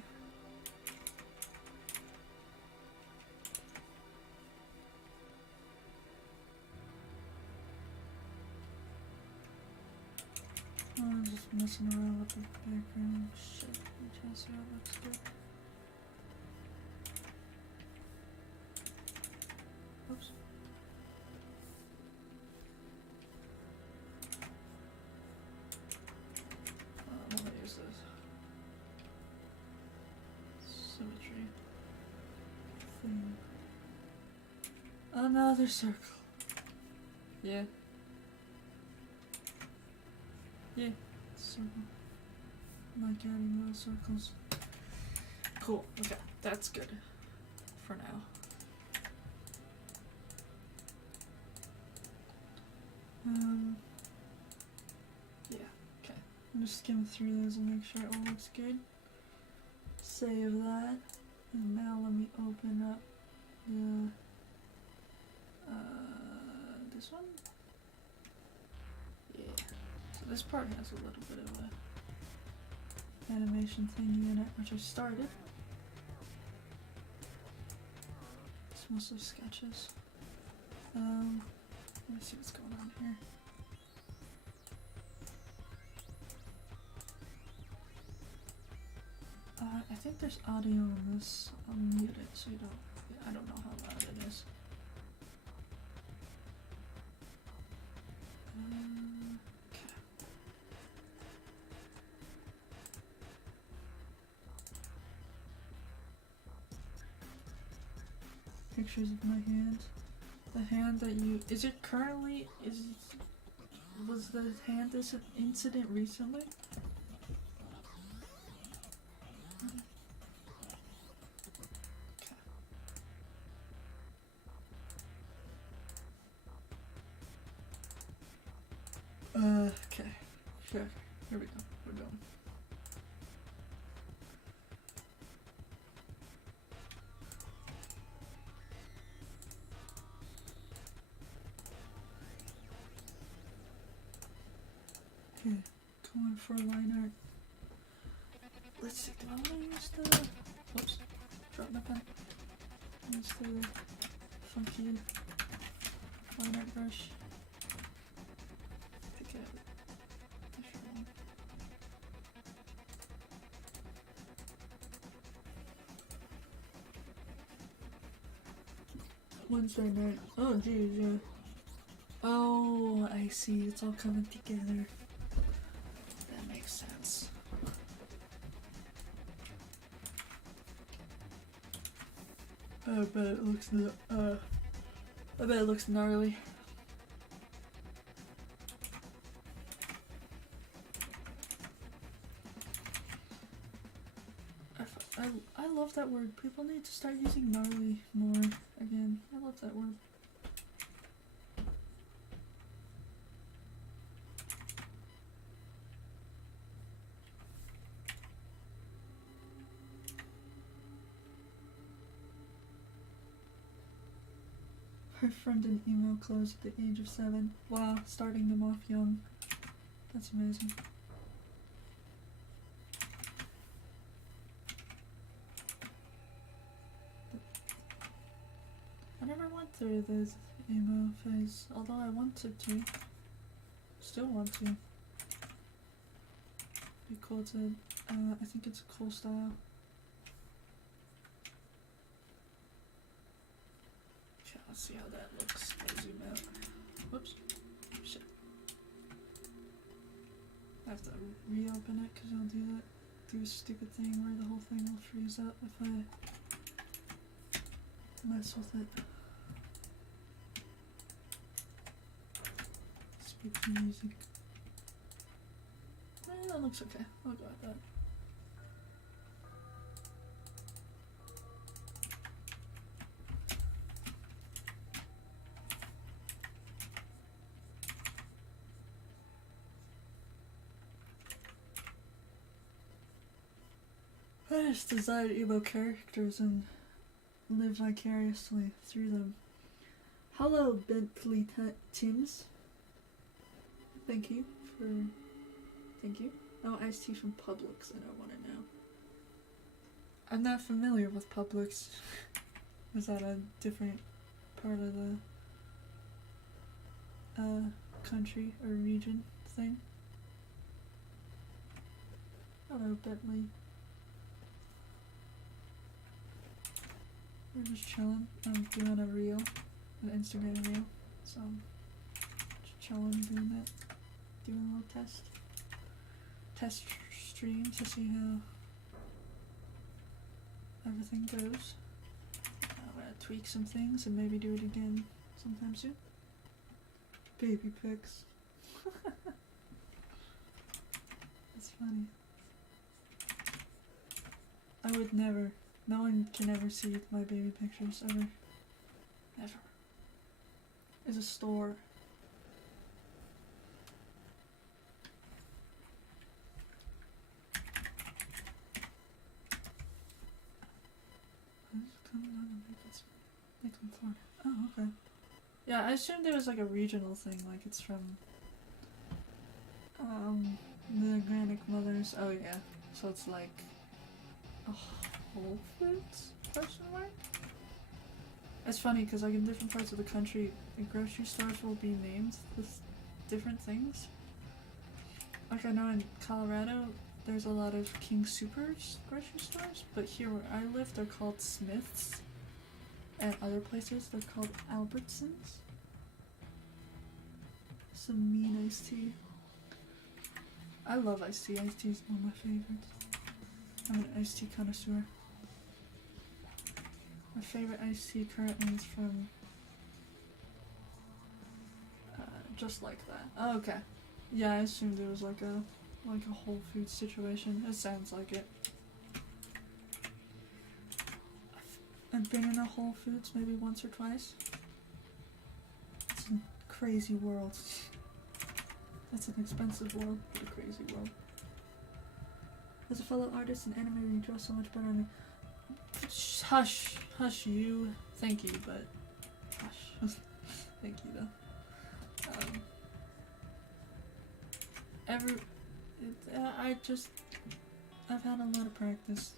I'm just messing around with the background shit. I'm trying to see how it looks good. Oops. I'm gonna use this. Symmetry. Thing. Another circle. Yeah. Yeah, circle. I like adding little circles. Cool, okay, that's good for now. Yeah, okay. I'm just skimming through those and make sure it all looks good. save that. And now let me open up the this one? Yeah. So this part has a little bit of a animation thingy in it, which I started. It's mostly sketches. Let me see what's going on here. I think there's audio on this. I'll mute it so you don't. I don't know how loud it is. Okay. Pictures of my hand. The hand that you. Is it currently. Was the hand this incident recently? Okay. Sure. Here we go. We're going. Okay. Going for line art. Let's see. Do I want to use the... Whoops. Drop my pen. Use the funky line art brush. Wednesday night. Oh, geez, yeah. Oh, I see. It's all coming together. That makes sense. I bet it looks I bet it looks gnarly. I love that word. People need to start using gnarly more again. I love that word. Her friend in emo clothes at the age of 7. Wow, starting them off young. That's amazing. I never went through this emo phase, although I wanted to. Still want to. Be cool to, I think it's a cool style. Okay, let's see how that looks. I'll zoom out. Whoops. Shit. I have to reopen it because I'll do that. Do a stupid thing where the whole thing will freeze up if I mess with it. Spooky music. That looks okay. I'll go with that. I just design emo characters and live vicariously through them. Hello, Bentley Tims. Thank you. Oh, iced tea from Publix, and I want to know. I'm not familiar with Publix. Was that a different part of the country or region thing? Hello, Bentley. We're just chilling. I'm doing a reel, an Instagram reel. So I'm just chilling, doing a little test stream to see how everything goes. I'm gonna tweak some things and maybe do it again sometime soon. Baby pics. That's funny. I would never. No one can ever see my baby pictures, ever. Ever. It's a store. Yeah, I assumed it was like a regional thing, like it's from the Organic Mothers. Oh yeah, so it's like a Whole Foods question mark. It's funny because like in different parts of the country, the grocery stores will be named with different things. Like I know in Colorado, there's a lot of King Soopers grocery stores, but here where I live, they're called Smiths, and other places they're called Albertsons. Some mean iced tea. I love iced tea. Iced tea is one of my favorites. I'm an iced tea connoisseur. My favorite iced tea currently is from Just Like That. Oh, okay. Yeah, I assumed it was like a Whole Foods situation. It sounds like it. I've been in a Whole Foods maybe once or twice. It's a crazy world. It's an expensive world, but a crazy world. As a fellow artist and animator, you draw so much better than me. Hush, hush you. Thank you, but hush. Thank you though. I've had a lot of practice.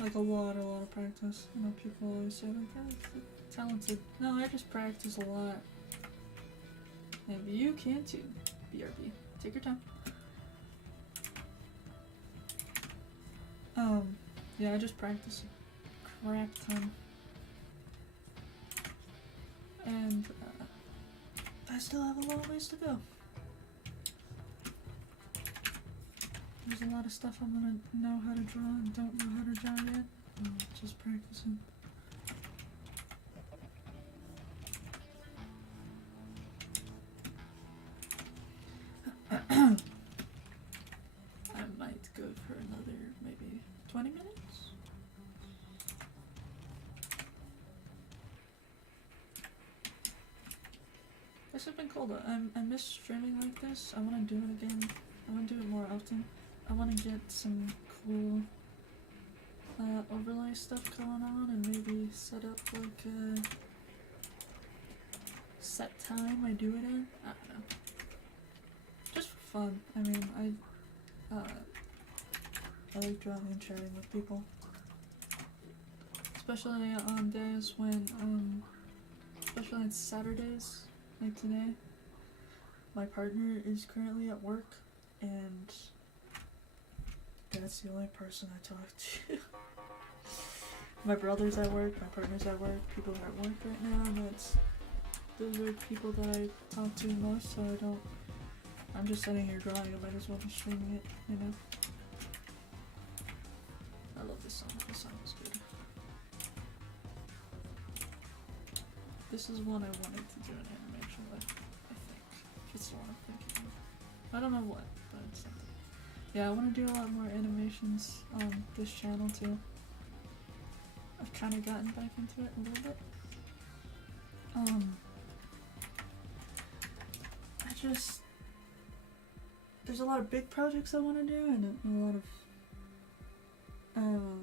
Like a lot of practice. You know, people always say like, oh, it's talented. No, I just practice a lot. And you can too. BRB. Take your time. Yeah, I just practice a crap ton. And I still have a long ways to go. There's a lot of stuff I'm gonna know how to draw and don't know how to draw yet. Just practicing. I might go for another maybe 20 minutes? This has been cool though. I miss streaming like this. I want to do it again. I want to do it more often. I want to get some cool overlay stuff going on and maybe set up like a set time I do it in. I don't know. Just for fun. I mean, I like drawing and chatting with people. Especially on days when, especially on Saturdays, like today. My partner is currently at work, and that's the only person I talk to. My brother's at work, my partner's at work, people are at work right now, and those are people that I talk to most, so I'm just sitting here drawing, I might as well be streaming it, you know? I love this song is good. This is one I wanted to do an animation with, I think. It's the one I'm thinking of. I don't know what, but it's something. Yeah, I want to do a lot more animations on this channel too. I've kind of gotten back into it a little bit. There's a lot of big projects I want to do, and a lot of,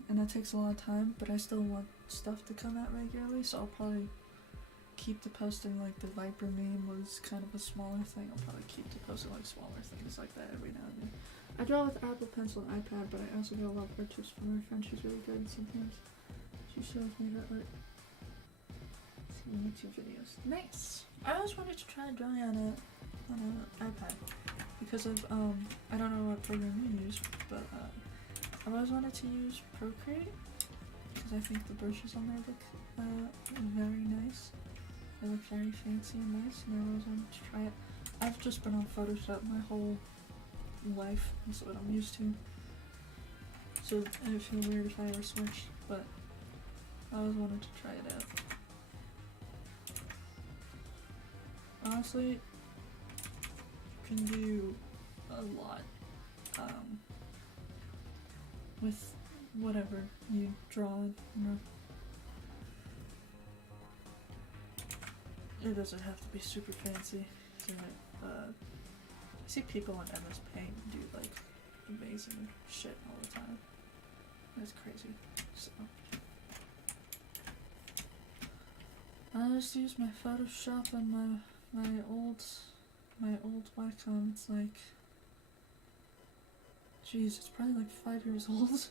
and that takes a lot of time, but I still want stuff to come out regularly, so I'll probably keep the posting. Like the Viper meme was kind of a smaller thing. I'll probably keep the posting like smaller things like that every now and then. I draw with Apple Pencil and iPad, but I also get a lot of pictures from my friend. She's really good sometimes. She shows me that like some YouTube videos. Nice. I always wanted to try drawing on an iPad because of I don't know what program you use, but I've always wanted to use Procreate because I think the brushes on there look very nice. They look very fancy and nice, and I always wanted to try it. I've just been on Photoshop my whole life. That's what I'm used to. So it would feel weird if I ever switched, but I always wanted to try it out. Honestly, you can do a lot with whatever you draw, you know. It doesn't have to be super fancy. I see people on MS Paint do like amazing shit all the time. It's crazy. So I just use my Photoshop and my old Wacom. It's like, jeez, it's probably like 5 years old.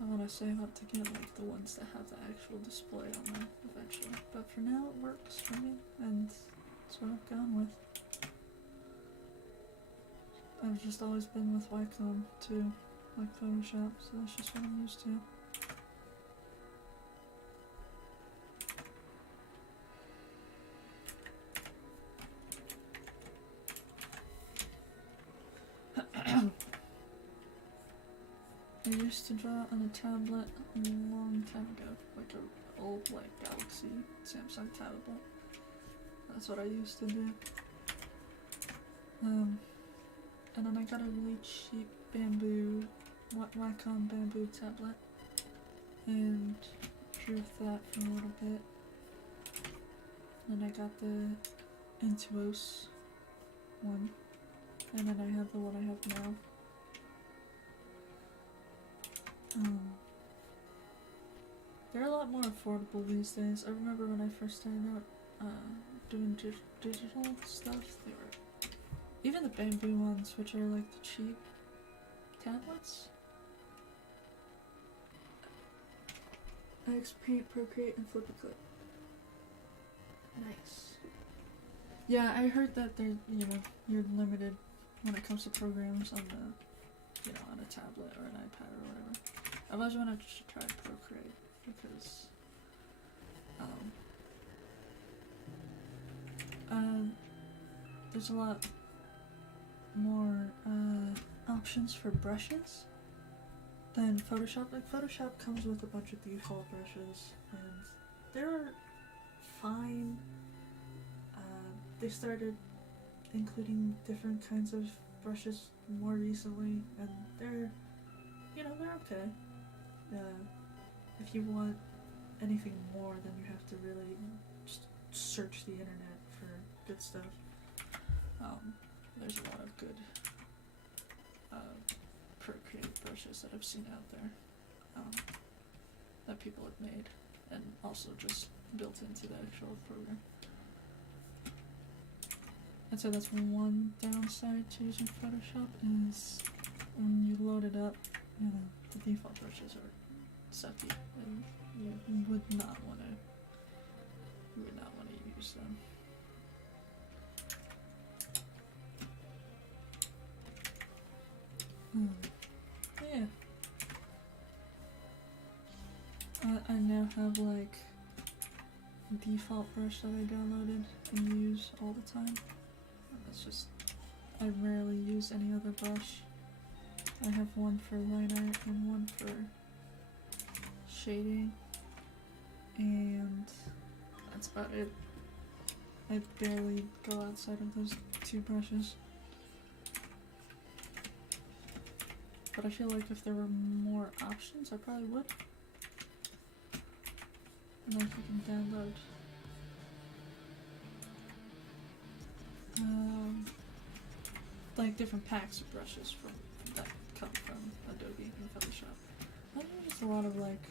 I want to say I want to get like the ones that have the actual display on them eventually, but for now it works for me, and that's what I've gone with. I've just always been with Wacom too, like Photoshop, so that's just what I'm used to. I used to draw on a tablet a long time ago, like an old like Galaxy Samsung tablet. That's what I used to do. And then I got a really cheap Wacom bamboo tablet, and drew with that for a little bit. Then I got the Intuos one, and then I have the one I have now. They're a lot more affordable these days. I remember when I first started out doing digital stuff, they were, even the bamboo ones, which are like the cheap tablets. XP, Procreate, and Flipperclip. Nice. Yeah, I heard that you're limited when it comes to programs on the, on a tablet or an iPad or whatever. I've always wanted to try Procreate because, there's a lot more options for brushes than Photoshop. Like Photoshop comes with a bunch of default brushes, and they're fine. They started including different kinds of brushes more recently, and they're okay. If you want anything more, then you have to really just search the internet for good stuff. There's a lot of good Procreate brushes that I've seen out there that people have made, and also just built into the actual program. I'd say that's one downside to using Photoshop is when you load it up, the default brushes are sucky, and you would not want to use them. Yeah. I now have like a default brush that I downloaded and use all the time. It's just, I rarely use any other brush. I have one for line art and one for shading, and that's about it. I barely go outside of those two brushes. But I feel like if there were more options, I probably would. And like you can download like different packs of brushes that come from Adobe and Photoshop. I think there's a lot of like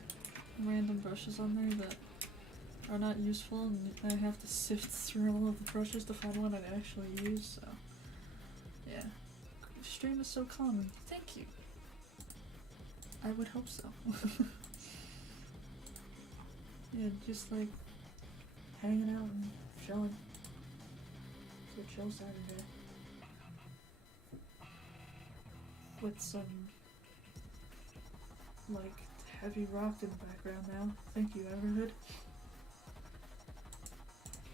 random brushes on there that are not useful, and I have to sift through all of the brushes to find one I actually use, so yeah. The stream is so calming. Thank you. I would hope so. Yeah, just like hanging out and chilling. It's a chill Saturday. With some like heavy rock in the background now. Thank you, Everhood.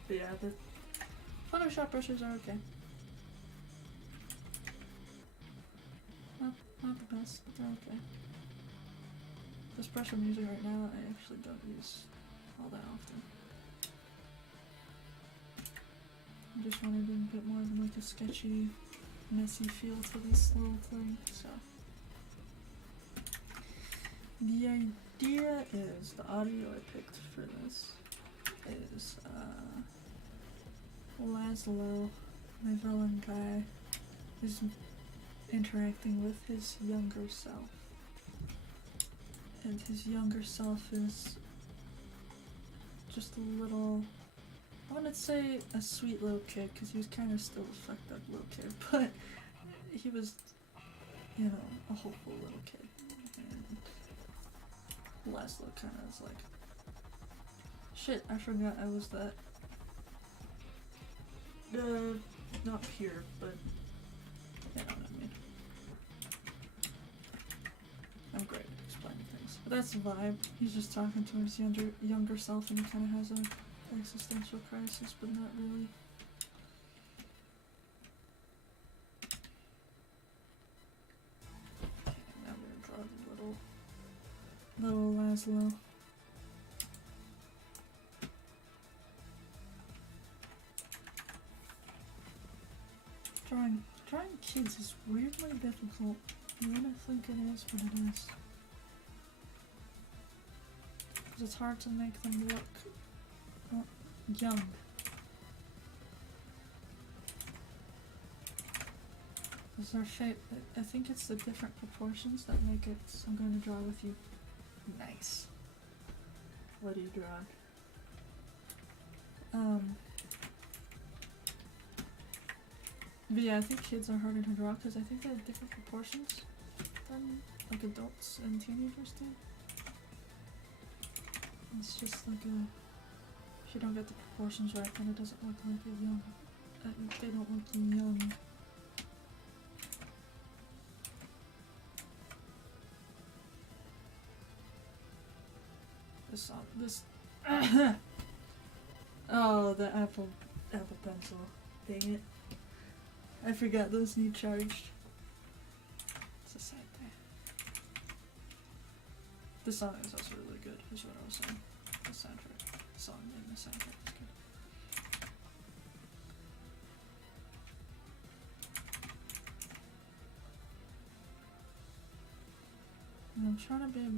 But yeah, the Photoshop brushes are okay. Not the best, but they're okay. This brush I'm using right now, I actually don't use all that often. I just wanted a bit more than like a sketchy, messy feel to this little thing, so. The idea is, the audio I picked for this is, Laszlo, my villain guy, is interacting with his younger self. And his younger self is just a little. I wouldn't say a sweet little kid because he was kind of still a fucked up little kid, but he was, you know, a hopeful little kid. And Laszlo kind of is like, shit, I forgot I was that. Not pure, but you know what I mean. I'm great at explaining things. But that's the vibe. He's just talking to his younger self and he kind of has a existential crisis, but not really. Okay, now we're gonna draw the little Laszlo. Drawing kids is weirdly difficult. You wouldn't think it is, but it is. Because it's hard to make them look young. Is their shape? I think it's the different proportions that make it. So I'm going to draw with you. Nice. What are you drawing? But yeah, I think kids are harder to draw because I think they have different proportions than like adults and teenagers do. It's just like a. If you don't get the proportions right, then it doesn't look like a young. They don't look young. This. Oh, the Apple Pencil. Dang it. I forgot those need charged. It's a sad day. The song is also really good, is what I was saying. The soundtrack. The song and the soundtrack is good. And I'm trying to be a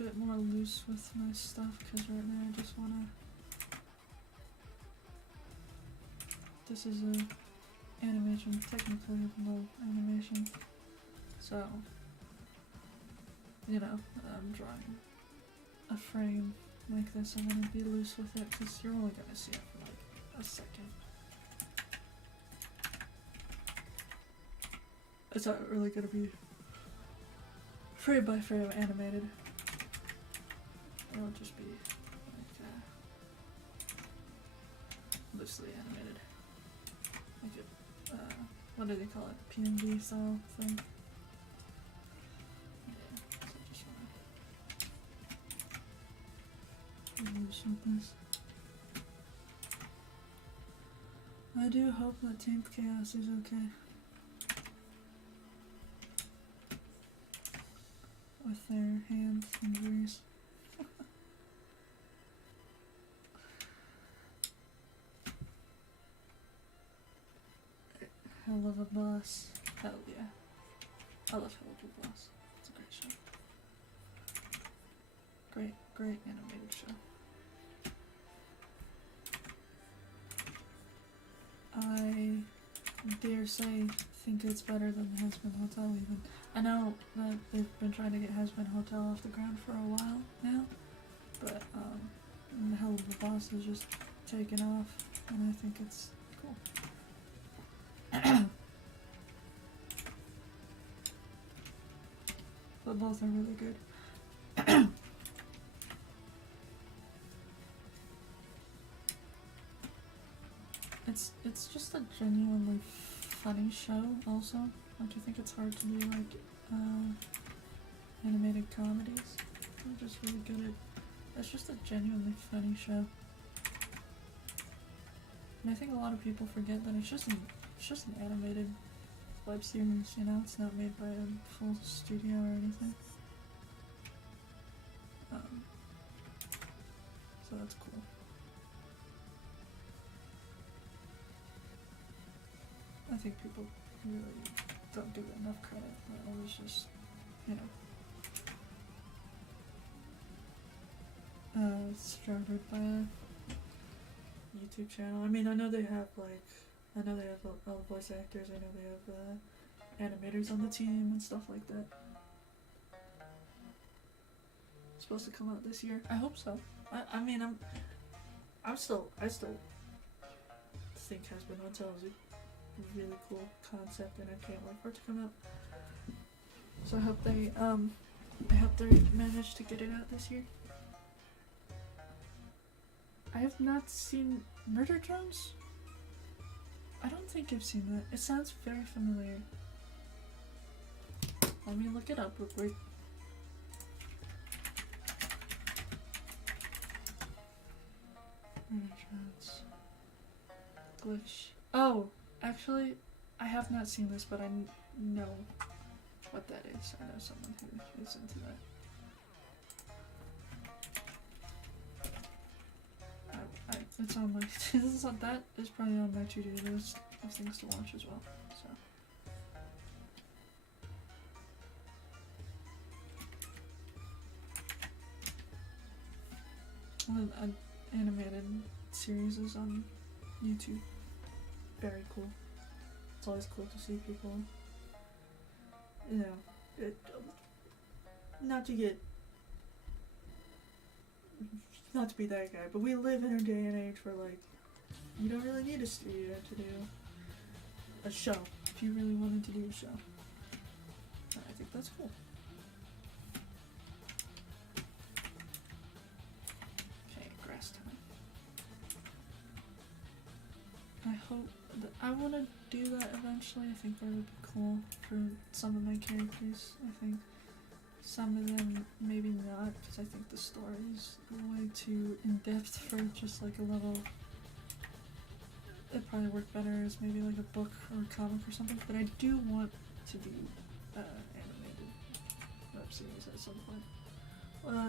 bit more loose with my stuff because right now I just want to. This is a animation, technically low animation, so you know, I'm drawing a frame like this. I want to be loose with it because you're only gonna see it for like a second. It's not really gonna be frame by frame animated. It'll just be like loosely animated, like it. What do they call it? PNG style thing. Yeah, so I just wanna loose with this. I do hope that Tamed Chaos is okay. With their hand injuries. Hell of a Boss. Hell yeah. I love Hell of a Boss. It's a great show. Great animated show. I dare say think it's better than Hazbin Hotel even. I know that they've been trying to get Hazbin Hotel off the ground for a while now, but Hell of a Boss has just taken off and I think it's cool. But both are really good. It's just a genuinely funny show also. Don't you think it's hard to do like animated comedies? I'm just really good at. It's just a genuinely funny show. And I think a lot of people forget that it's just an animated web series, you know, it's not made by a full studio or anything. So that's cool. I think people really don't give it enough credit. It was just, you know, started by a YouTube channel. I mean, I know they have all the voice actors. I know they have animators on the team and stuff like that. It's supposed to come out this year. I hope so. I mean, I still think Hazbin Hotel is a really cool concept, and I can't wait for it to come out. So I hope they manage to get it out this year. I have not seen Murder Drones. I don't think I've seen that. It sounds very familiar. Let me look it up real quick. Murder Drones. Glitch. Oh, actually, I have not seen this, but I know what that is. I know someone who is into that. It's on my that is probably on my to-do list of things to watch as well. So an animated series is on YouTube. Very cool. It's always cool to see people, you know, not to be that guy, but we live in a day and age where, like, you don't really need a studio to do a show if you really wanted to do a show. And I think that's cool. Okay, grass time. I hope that I want to do that eventually. I think that would be cool for some of my characters. I think some of them maybe not, because I think the story is way too in-depth for just like a little. It'd probably work better as maybe like a book or a comic or something, but I do want to do animated web series at some point.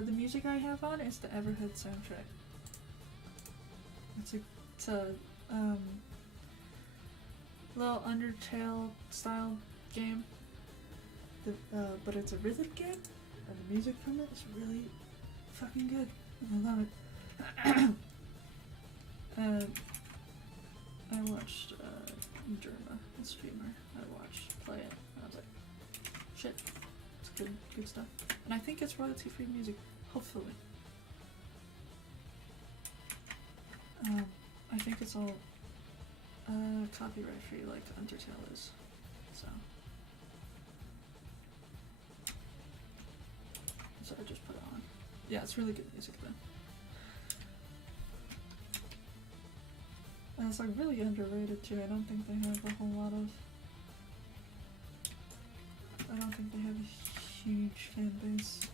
The music I have on is the Everhood soundtrack. It's a little Undertale style game. But it's a rhythm game, and the music from it is really fucking good. I love it. I watched Derma, a streamer. I watched play it, and I was like, shit, it's good stuff. And I think it's royalty-free music, hopefully. I think it's all copyright-free, like Undertale is. So I just put it on. Yeah, it's really good music though. And it's like really underrated too. I don't think they have a whole lot of. I don't think they have a huge fan base.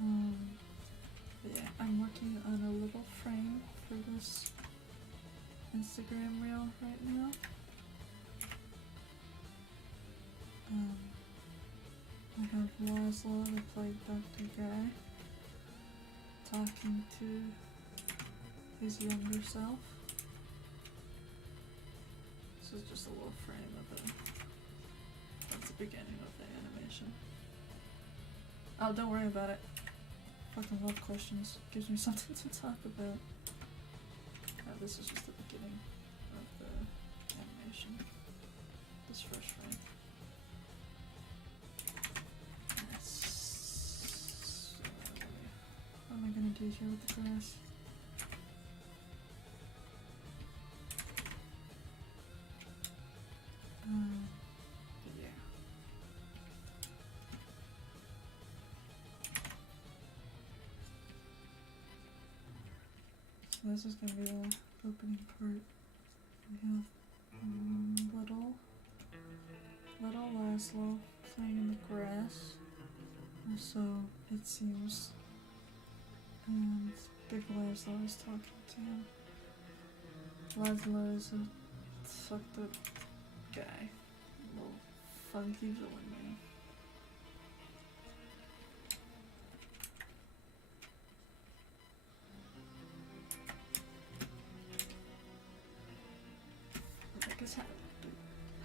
But yeah, I'm working on a little frame for this Instagram reel right now. I had Laszlo, who played Dr. Guy, talking to his younger self. This is just a little frame of that's the beginning of the animation. Oh, don't worry about it. Fucking love questions. Gives me something to talk about. This is just the beginning of the animation. This first frame. What am I gonna do here with the grass? But yeah. So this is gonna be the opening part. We have little Laszlo playing in the grass. Or so it seems. And Big Laszlo is talking to him. Laszlo is a fucked up guy. A little funky villain man. What is happening?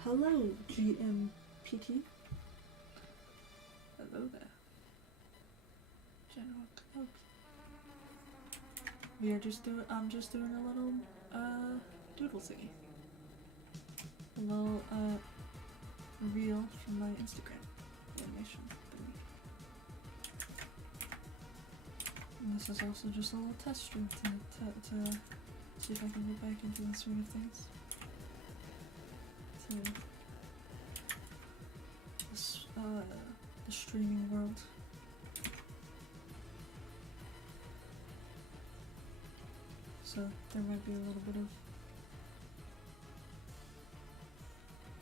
Hello, GMPT. Hello there. General Kenobi. I'm just doing a little doodle thingy. A little reel from my Instagram animation thingy. And this is also just a little test stream to see if I can get back into the swing of things. To this, the streaming world. So there might be a little bit of,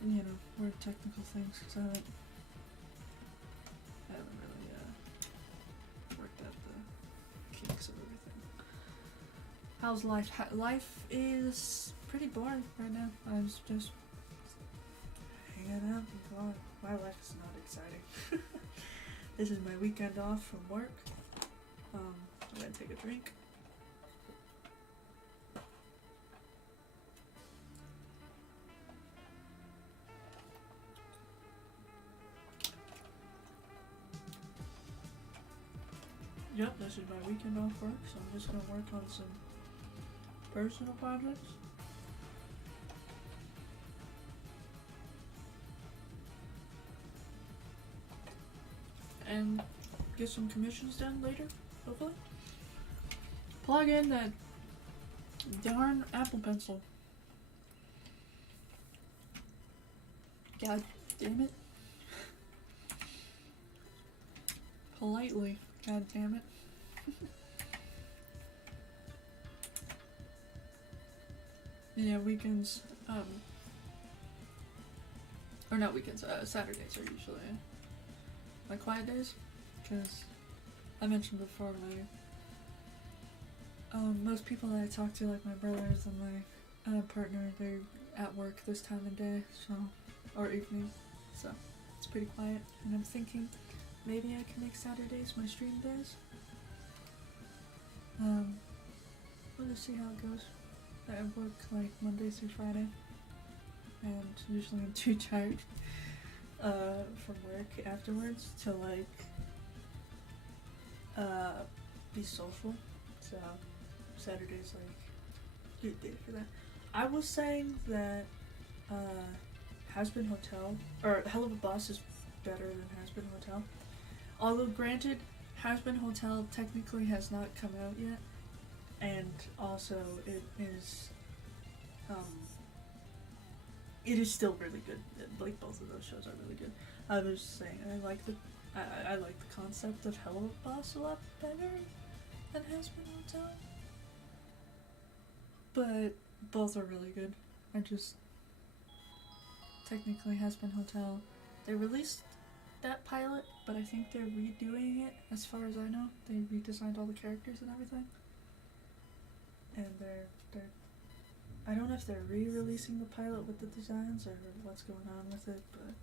you know, weird technical things because I haven't really worked out the kinks of everything. How's life? Life is pretty boring right now. I was just hanging out and going. My life is not exciting. This is my weekend off from work. I'm gonna take a drink. Yep, this is my weekend off work, so I'm just gonna work on some personal projects. And get some commissions done later, hopefully. Plug in that darn Apple Pencil. God damn it. Politely, god damn it. Yeah, weekends, or not weekends, Saturdays are usually my quiet days, because I mentioned before most people that I talk to, like my brothers and my partner, they're at work this time of day, so, or evening, so it's pretty quiet, and I'm thinking maybe I can make Saturdays my stream days. We'll just see how it goes. I work like Monday through Friday, and usually I'm too tired from work afterwards to like be social, so Saturday's like good day for that. I was saying that Has-Been Hotel, or Hell of a Boss is better than Has-Been Hotel, although granted Has-Been Hotel technically has not come out yet, and also it is still really good. Like both of those shows are really good. I was just saying I like the concept of Hell of a Boss a lot better than Has-Been Hotel, but both are really good. I just technically Has-Been Hotel, they released that pilot, but I think they're redoing it as far as I know. They redesigned all the characters and everything. And they're I don't know if they're re-releasing the pilot with the designs or what's going on with it, but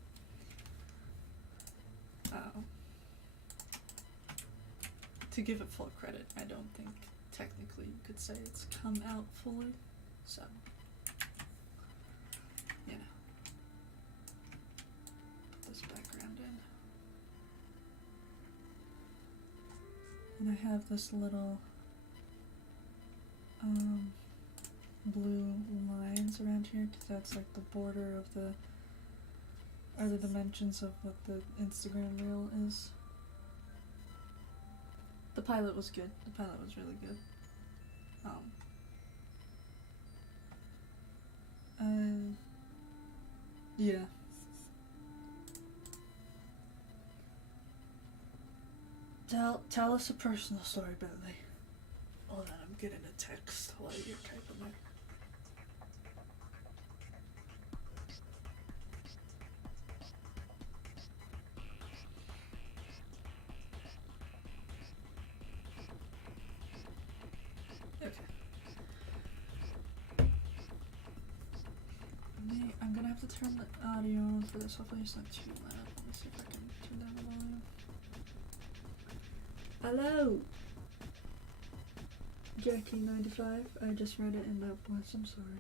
to give it full credit, I don't think technically you could say it's come out fully, so you know. Put this background in. And I have this little blue lines around here because that's like the border of the dimensions of what the Instagram reel is. The pilot was good. The pilot was really good. Yeah. Tell us a personal story, Bentley. Hold on, I'm getting a text while you're typing there. Okay. I'm gonna have to turn the audio on for this. Hopefully it's not too loud. Let me see if I can turn down the volume. Hello! Jackie95, I just read it in that voice, I'm sorry.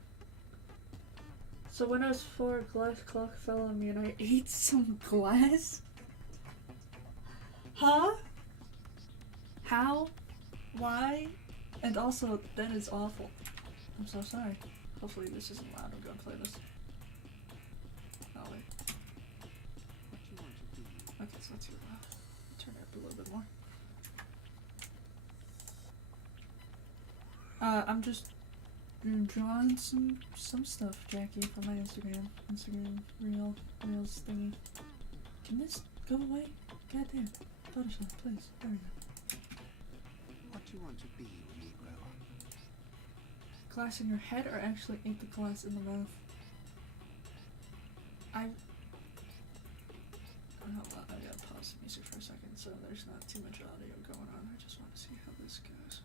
So when I was 4, a glass clock fell on me and I ate some glass? Huh? How? Why? And also, that is awful. I'm so sorry. Hopefully this isn't loud. I'm gonna play this. Oh wait. Okay, so it's too loud. Turn it up a little bit more. I'm just drawing some stuff, Jackie, for my Instagram reels thingy. Can this go away? Goddamn. Photoshop, please. There we go. What do you want to be when you grow up? Glass in your head or actually eat the glass in the mouth? Hold on, I gotta pause the music for a second so there's not too much audio going on. I just want to see how this goes.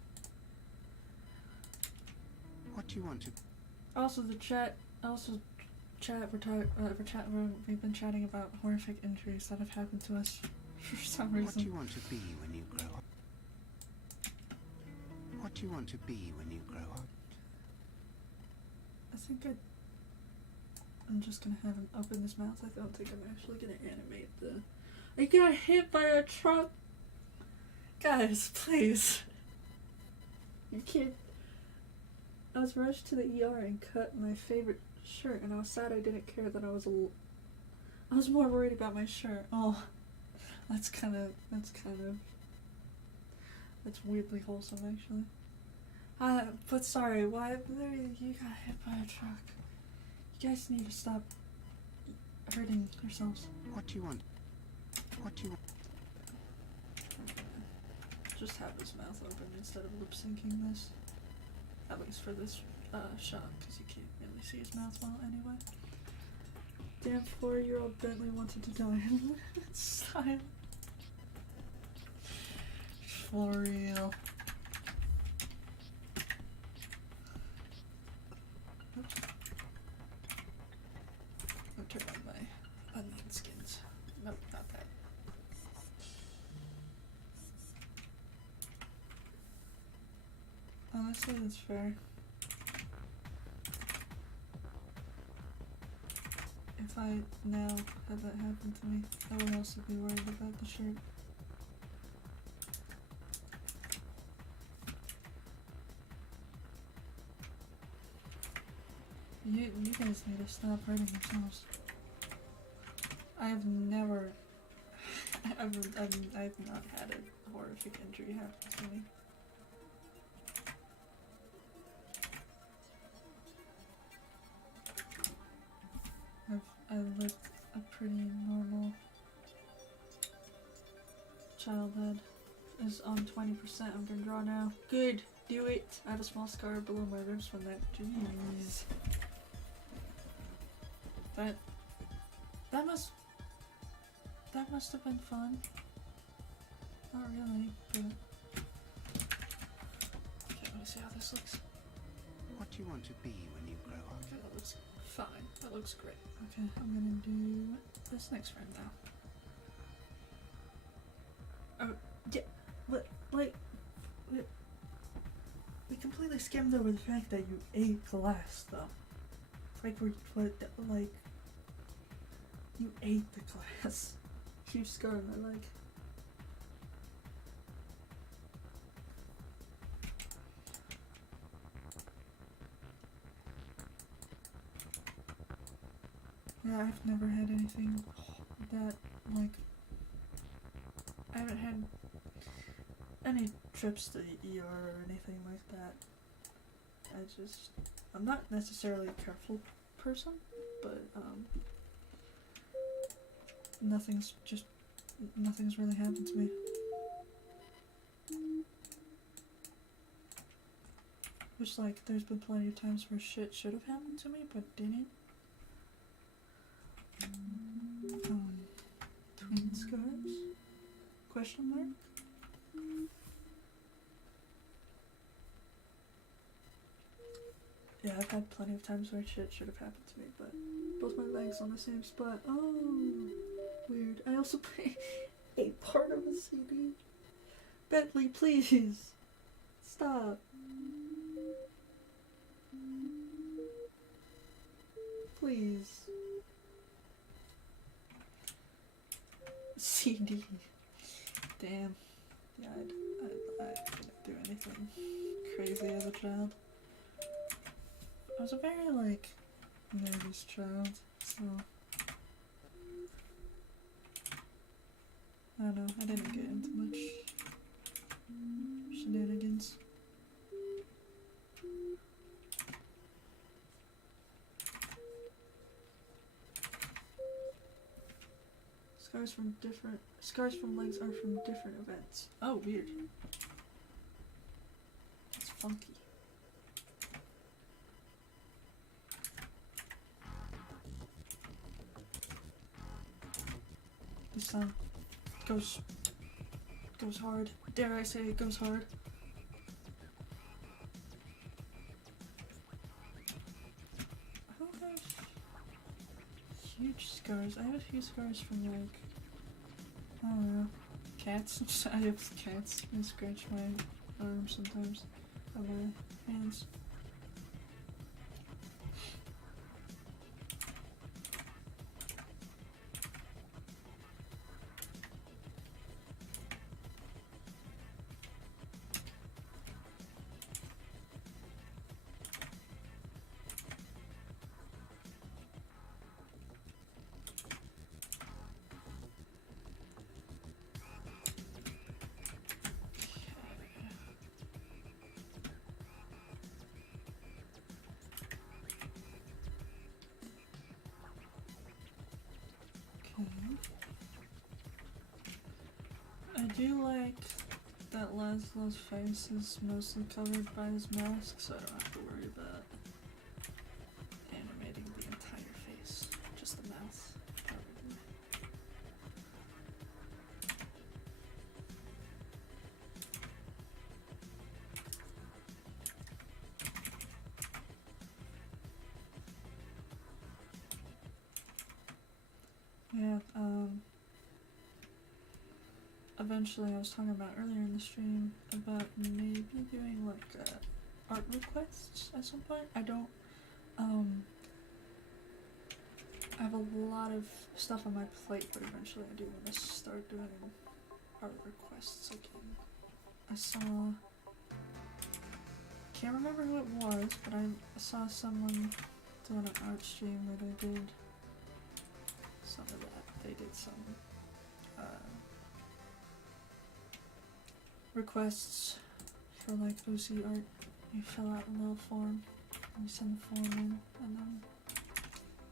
What do you want to... Also, we've been chatting about horrific injuries that have happened to us for some reason. What do you want to be when you grow up? What do you want to be when you grow up? I think I'm just gonna have him open his mouth. I don't think I'm actually gonna animate the... I got hit by a truck! Guys, please. You can't... I was rushed to the ER and cut my favorite shirt, and I was sad I didn't care that I was more worried about my shirt. Oh, that's weirdly wholesome, actually. But sorry, why, you got hit by a truck. You guys need to stop hurting yourselves. What do you want? What do you want? Just have his mouth open instead of lip syncing this. At least for this shot, because you can't really see his mouth well anyway. Damn 4-year-old Bentley wanted to die in style. For real. Oops. I'll turn on my onion skins. Nope, not that. Honestly, that's fair. If I now had that happen to me, I would also be worried about the shirt. You guys need to stop hurting yourselves. I've never... I've not had a horrific injury happen to me. I lived a pretty normal childhood. Is on 20%. I'm gonna draw now. Good. Do it. I have a small scar below my ribs from that. Jeez. That must have been fun. Not really, but okay, let me see how this looks. What do you want to be when you grow up? Okay, that looks fine. That looks great. Okay, I'm gonna do this next frame now. Oh, yeah, but like, we completely skimmed over the fact that you ate glass, though. Like you ate the glass. Huge scar on my leg. Yeah, I've never had anything that, like, I haven't had any trips to the ER or anything like that. I'm not necessarily a careful person, but, nothing's really happened to me. Which, like, there's been plenty of times where shit should have happened to me, but didn't. Twin scars? Question mark? Yeah, I've had plenty of times where shit should have happened to me, but both my legs on the same spot. Oh, weird. I also play a part of a CD. Bentley, please stop. Please. CD. Damn. Yeah, I didn't do anything crazy as a child. I was a very, like, nervous child, so... I don't know, I didn't get into much shenanigans. Scars from legs are from different events. Oh, weird. It's funky. This song goes hard. Dare I say it goes hard. I don't have huge scars. I have a few scars from like, I don't know, cats. I have cats. They scratch my arms sometimes, or my hands. I do like that Laszlo's face is mostly covered by his mask, so I don't have to worry about animating the entire face, just the mouth, probably. Yeah, eventually I was talking about earlier in the stream about maybe doing like art requests at some point. I don't, I have a lot of stuff on my plate, but eventually I do want to start doing art requests again. I saw, can't remember who it was, but I saw someone doing an art stream where they did some of that. They did some requests for like OC art. You fill out a little form, and you send the form in, and then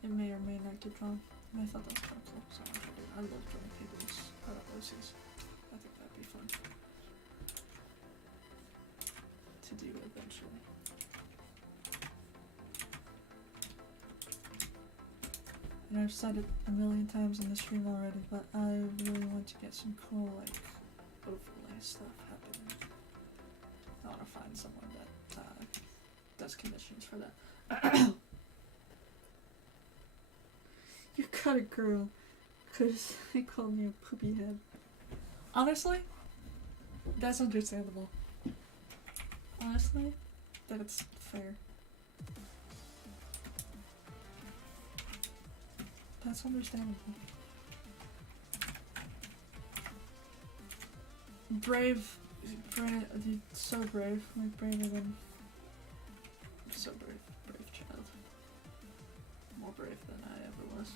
it may or may not get drawn. And I thought that was kind of cool, so I wanted to do it. I love drawing people's OCs. I think that'd be fun to do eventually. And I've said it a million times in the stream already, but I really want to get some cool like overlay stuff happening. I want to find someone that does commissions for that. You got a girl, cause they called me a poopy head. Honestly, that's understandable. Honestly, that's fair. That's understandable. Brave, so brave, like braver than, so brave child. More brave than I ever was.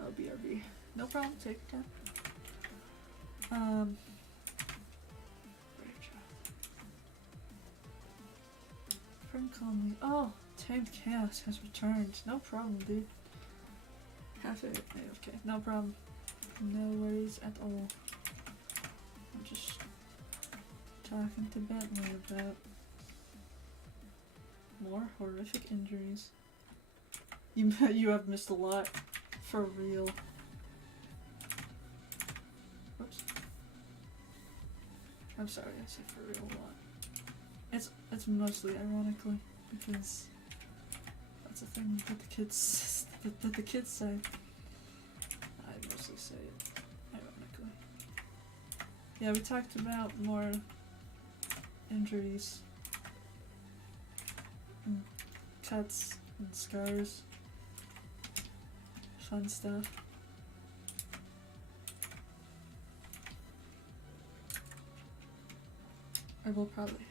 Oh, BRB. No problem, take your time. Brave child. Friend called me. Oh, Tamed Chaos has returned. No problem, dude. Half it. Okay, no problem. No worries at all. I'm just talking to Bentley about more horrific injuries. You have missed a lot. For real. Whoops. I'm sorry, I said for real a lot. It's mostly ironically, because that's a thing that the kids that the kids say. I mostly say it ironically. Yeah, we talked about more injuries and cuts and scars. Fun stuff. I will probably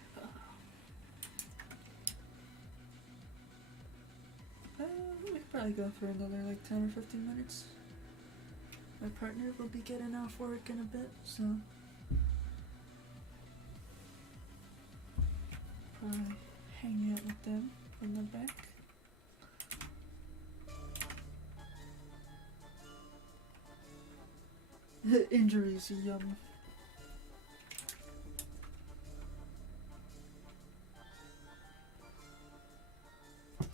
we could probably go for another like 10 or 15 minutes. My partner will be getting off work in a bit, so probably hang out with them from the back. Injuries, yum. I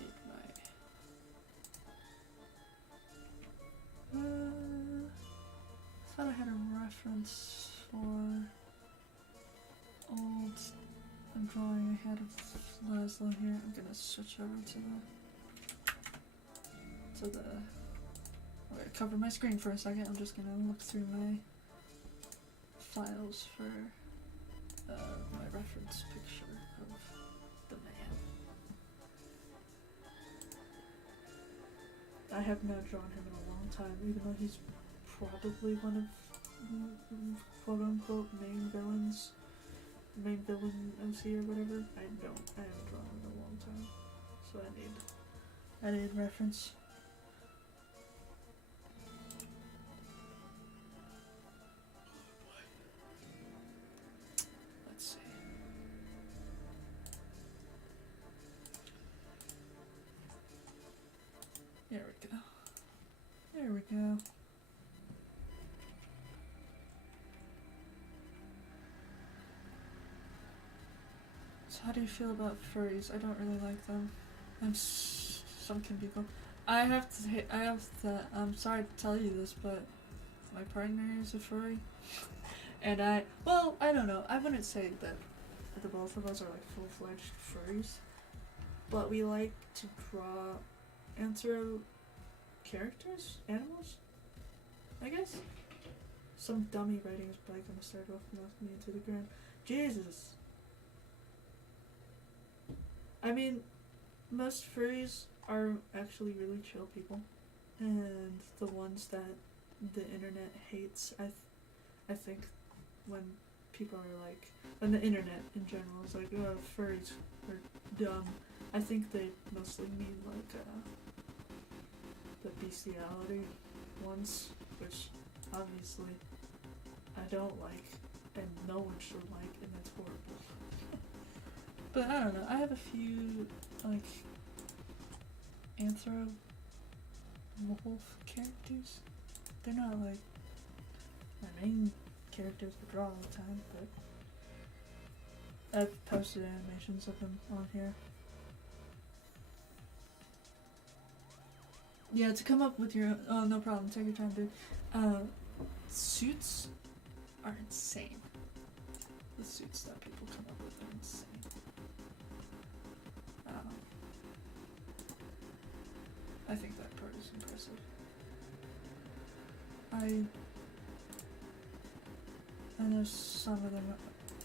need my. I thought I had a reference for old drawing I had of Laszlo here. I'm gonna switch over to the. I'm gonna cover my screen for a second. I'm just gonna look through my files for my reference picture of the man. I have not drawn him in a long time, even though he's probably one of quote unquote main villain OC or whatever. I haven't drawn him in a long time, so I need reference. Let's see. There we go. There we go. So how do you feel about furries? I don't really like them. Some can be cool. I'm sorry to tell you this, but my partner is a furry. And I don't know. I wouldn't say that the both of us are like full-fledged furries. But we like to draw anthro characters, animals, I guess. Some dummy writing is probably gonna start off knocking me into the ground. Jesus. I mean, most furries are actually really chill people, and the ones that the internet hates, I think when people are like, when the internet in general is like, oh, furries are dumb, I think they mostly mean like the bestiality ones, which obviously I don't like, and no one should like, and that's horrible. But I don't know, I have a few, like, anthro wolf characters. They're not, like, my main characters to draw all the time, but I've posted animations of them on here. Yeah, to come up with your own, oh, no problem, take your time, dude. Suits are insane. The suits that people come up with are insane. I think that part is impressive. I know some of them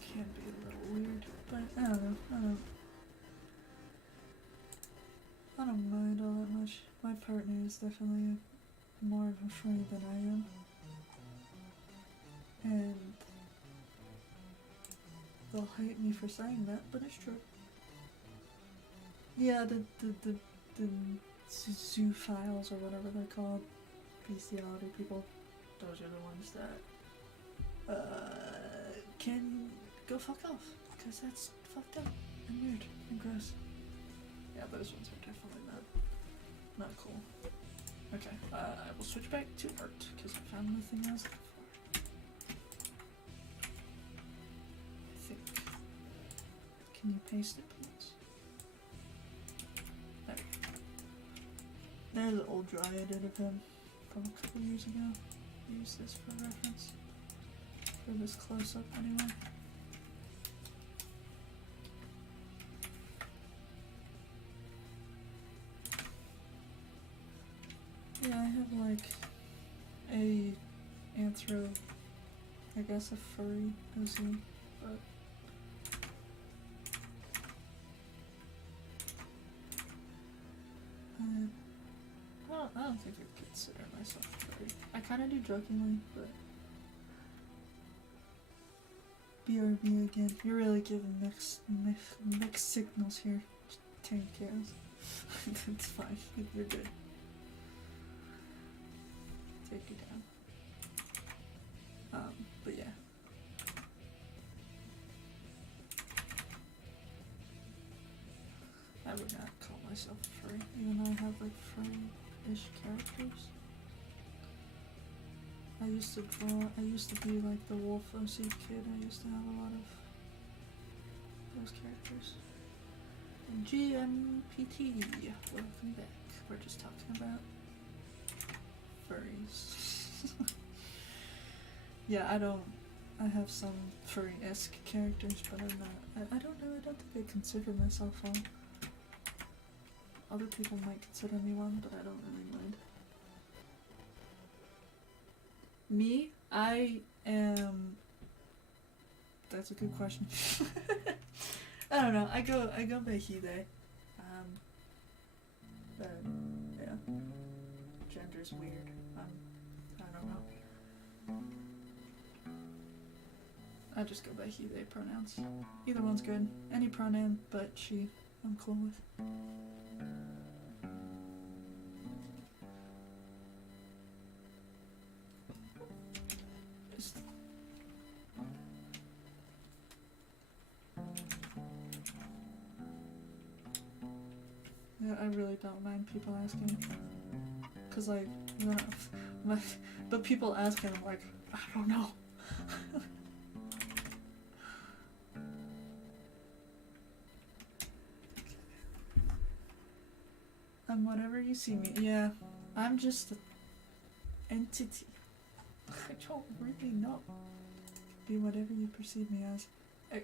can be a little weird, but I don't know. I don't mind all that much. My partner is definitely more of a furry than I am. And they'll hate me for saying that, but it's true. Yeah, the zoophiles or whatever they're called, bestiality people, those are the ones that can go fuck off, because that's fucked up and weird and gross. Yeah, those ones are definitely not cool. Okay, I will switch back to art, because I found nothing else for. I think. Can you paste it, please? There we go. There's an old drawing I did of him from a couple years ago. Use this for reference. For this close-up, anyway. Yeah, I have like a anthro, I guess a furry OC, but I don't think I consider myself furry. I kind of do jokingly, but BRB again. You're really giving mixed signals here. Tank chaos. It's fine. You're good. Take you down. But yeah. I would not call myself furry, even though I have like furry-ish characters. I used to draw. I used to be like the Wolf OC kid. I used to have a lot of those characters. And GMPT, welcome back. We're just talking about furries. Yeah, I have some furry-esque characters, but I'm not. I don't know. I don't think I consider myself one. Other people might consider me one, but I don't really mind. Me, I am. That's a good question. I don't know. I go by he they. But yeah, gender's weird. I don't know. I just go by he they pronouns. Either one's good. Any pronoun but she, I'm cool with. Yeah, I really don't mind people asking. Cause like, but people ask and I'm like, I don't know. I'm whatever you see me. Yeah, I'm just an entity. I don't really know. Be whatever you perceive me as.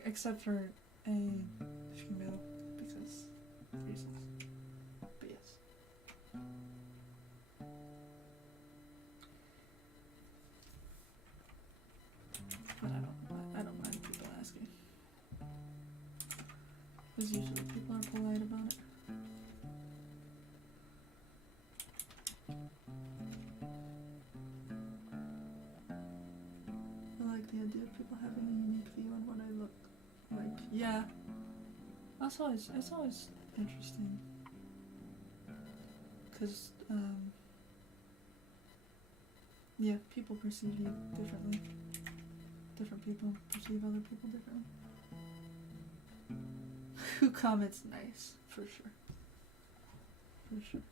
Except for a female, because reasons. But yes. But I don't mind people asking. Because usually people are polite about it. I like the idea of people having a unique view on what I look like. Yeah. It's always interesting. Because, yeah, people perceive you differently. Different people perceive other people differently. Who comments nice, for sure. For sure.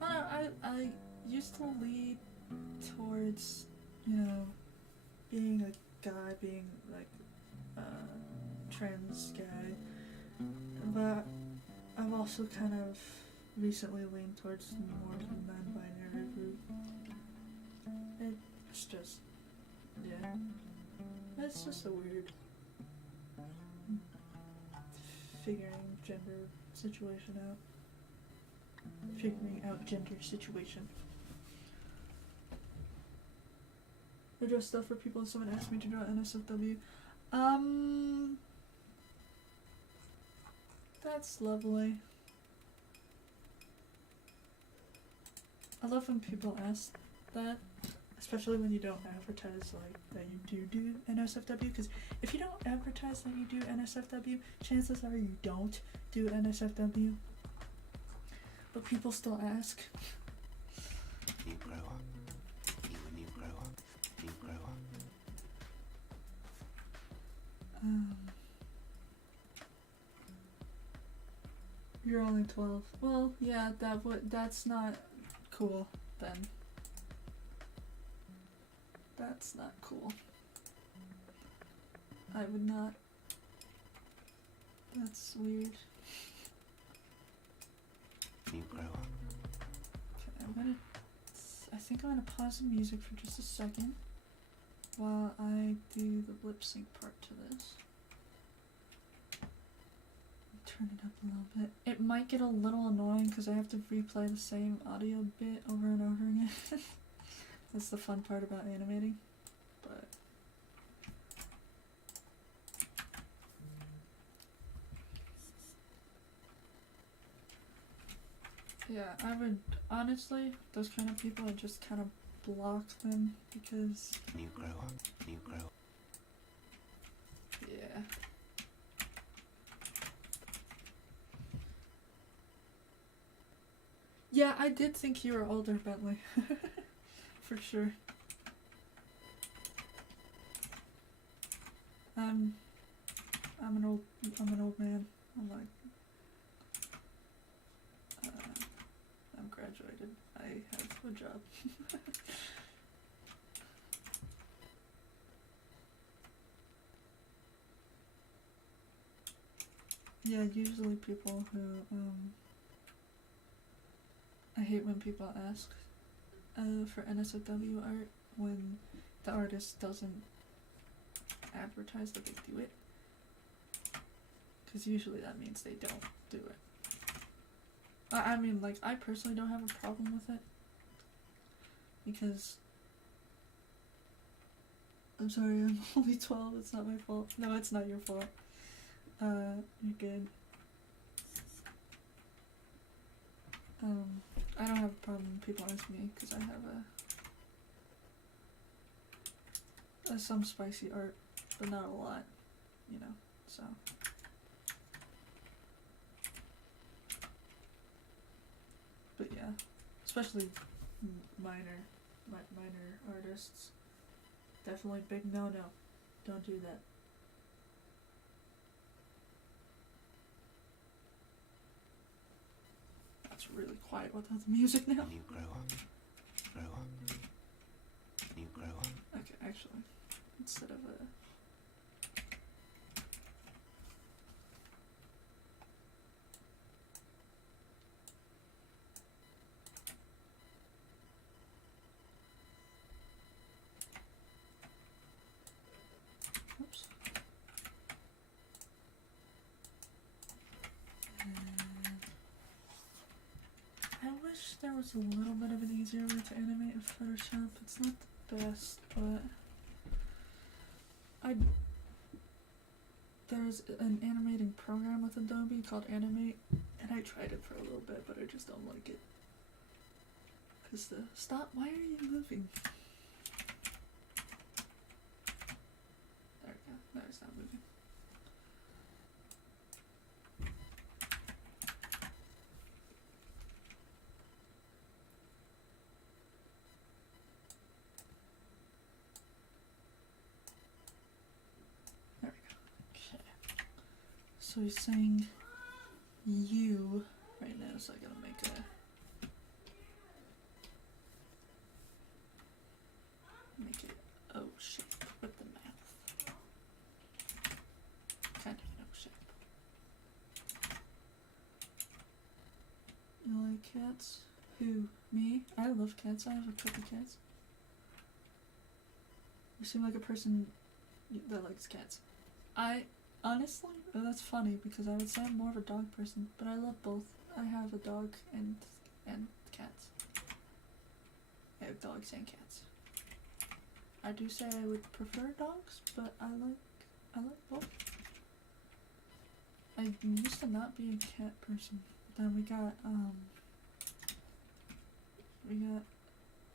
I used to lead towards, you know, being a guy, being like a trans guy, but I've also kind of recently leaned towards more of the non-binary route. It's just, yeah, it's just a weird figuring gender situation out. Figuring out gender situation. I draw stuff for people and someone asked me to draw NSFW. That's lovely. I love when people ask that, especially when you don't advertise like that you do NSFW, because if you don't advertise that you do NSFW, chances are you don't do NSFW. But people still ask. You grow up. When you grow up. You grow up. You're only 12. Well, yeah, that's not cool then. That's not cool. I would not. That's weird. You grow up. Okay, I think I'm gonna pause the music for just a second while I do the lip sync part to this. Turn it up a little bit. It might get a little annoying because I have to replay the same audio bit over and over again. That's the fun part about animating. But yeah, I would honestly, those kind of people, I just kind of block them because you grow up. You grow up. Yeah. Yeah, I did think you were older, Bentley. For sure. I'm an old man. I'm like, I'm graduated. I have Good job. Yeah, usually people who, I hate when people ask for NSFW art when the artist doesn't advertise that they do it. Because usually that means they don't do it. I mean, like, I personally don't have a problem with it. Because... I'm sorry, I'm only 12, it's not my fault. No, it's not your fault. You're good. I don't have a problem when people ask me, because I have some spicy art, but not a lot, you know, so. But yeah, especially minor artists. Definitely big no-no. Don't do that. That's really quiet without the music now. When you grow up, you grow up. Okay, actually, instead of a... Oops. I wish there was a little bit of an easier way to animate in Photoshop. It's not the best, but there's an animating program with Adobe called Animate, and I tried it for a little bit, but I just don't like it. Cause stop! Why are you moving? There we go. No, it's not moving. There we go. Okay. So he's saying you right now, so I gotta make a O shape with the mouth. Kind of an O shape. You like cats? Who? Me? I love cats. I have a couple cats. You seem like a person that likes cats. I honestly, that's funny because I would say I'm more of a dog person, but I love both. I have a dog and cats. I have dogs and cats. I do say I would prefer dogs, but I like both. I used to not be a cat person. Then we got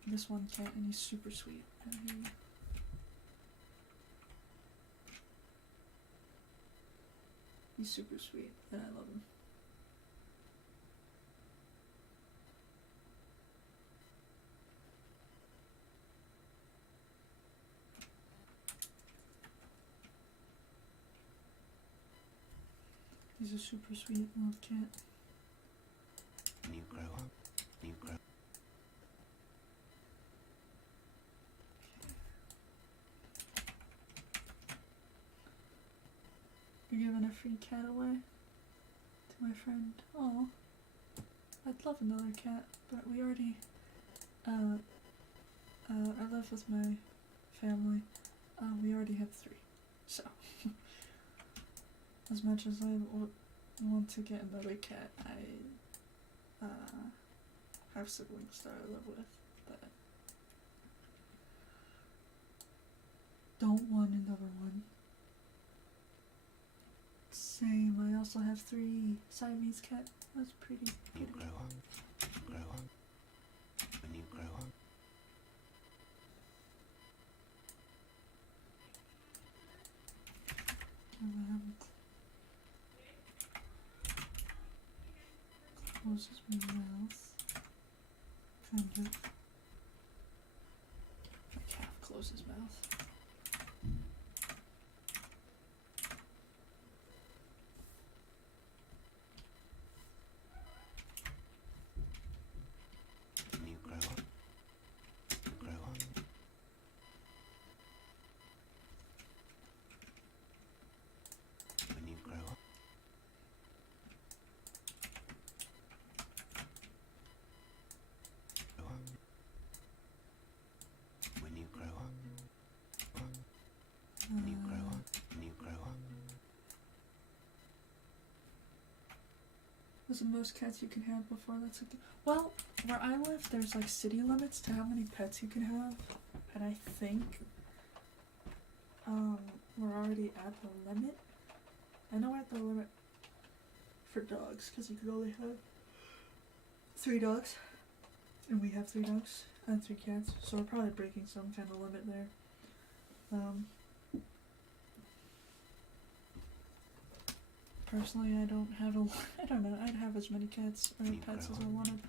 this one cat, and he's super sweet. And he's super sweet, and I love him. He's a super sweet little cat. When you grow up, you grow. You're giving a free cat away to my friend. Oh, I'd love another cat, but we already. I live with my family. We already have 3, so. As much as I want to get another cat, I have siblings that I live with that don't want another one. Same, I also have 3 Siamese cats. That's pretty. You grow up, grow up. When you grow up. Closes my mouth. Kind of. My cat closes his mouth. When you grow up, Was the most cats you can have before that's like well, where I live there's like city limits to how many pets you can have, and I think we're already at the limit. I know we're at the limit for dogs because you could only have 3 dogs, and we have 3 dogs and 3 cats, so we're probably breaking some kind of limit there. Personally, I don't have I don't know, I'd have as many cats or pets as I wanted,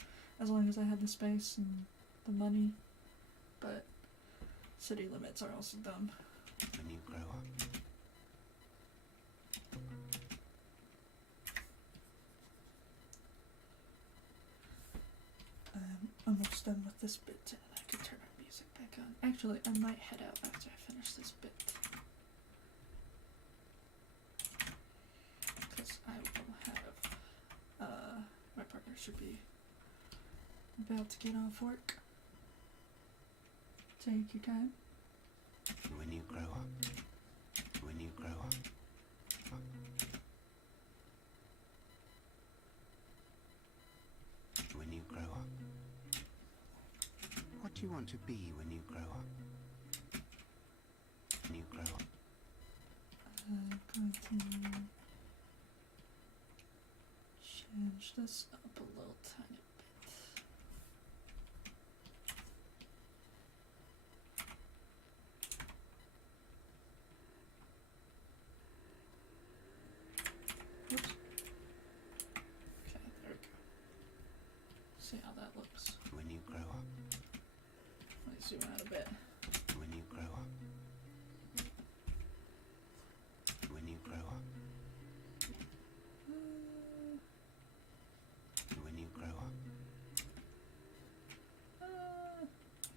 as long as I had the space and the money, but city limits are also dumb. When you grow up. I'm almost done with this bit, and I can turn our music back on. Actually, I might head out after I finish this bit, because I will have, my partner should be about to get off work. Take your time. When you grow up. When you grow up. When you grow up. What do you want to be when you grow up? When you grow up. I'm going to change this up a little tiny bit. Oops. Okay, there we go. See how that looks. When you grow up. Let me zoom out a bit. When you grow up. When you grow up. When you grow up.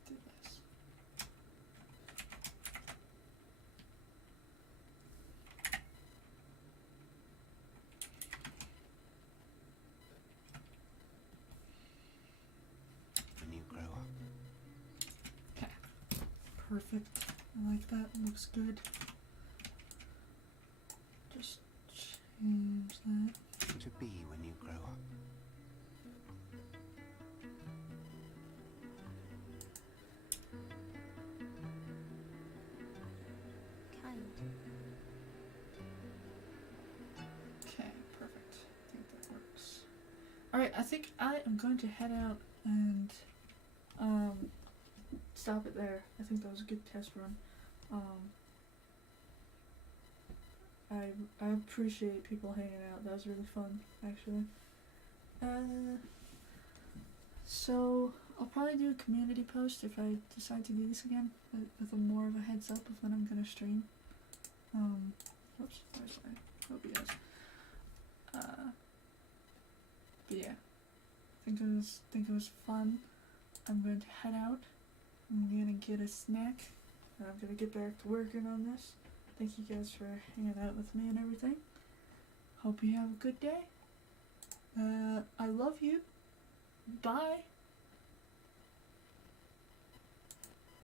Do this. When you grow up. Okay. Perfect. I like that. Looks good. Just change that. To be when you grow up. Kind. Okay, perfect. I think that works. Alright, I think I am going to head out and stop it there. I think that was a good test run. I appreciate people hanging out. That was really fun, actually. So I'll probably do a community post if I decide to do this again, with a more of a heads up of when I'm gonna stream. Whoops, where's my OBS? But yeah, I think it was fun. I'm going to head out. I'm gonna get a snack, and I'm gonna get back to working on this. Thank you guys for hanging out with me and everything. Hope you have a good day. I love you. Bye.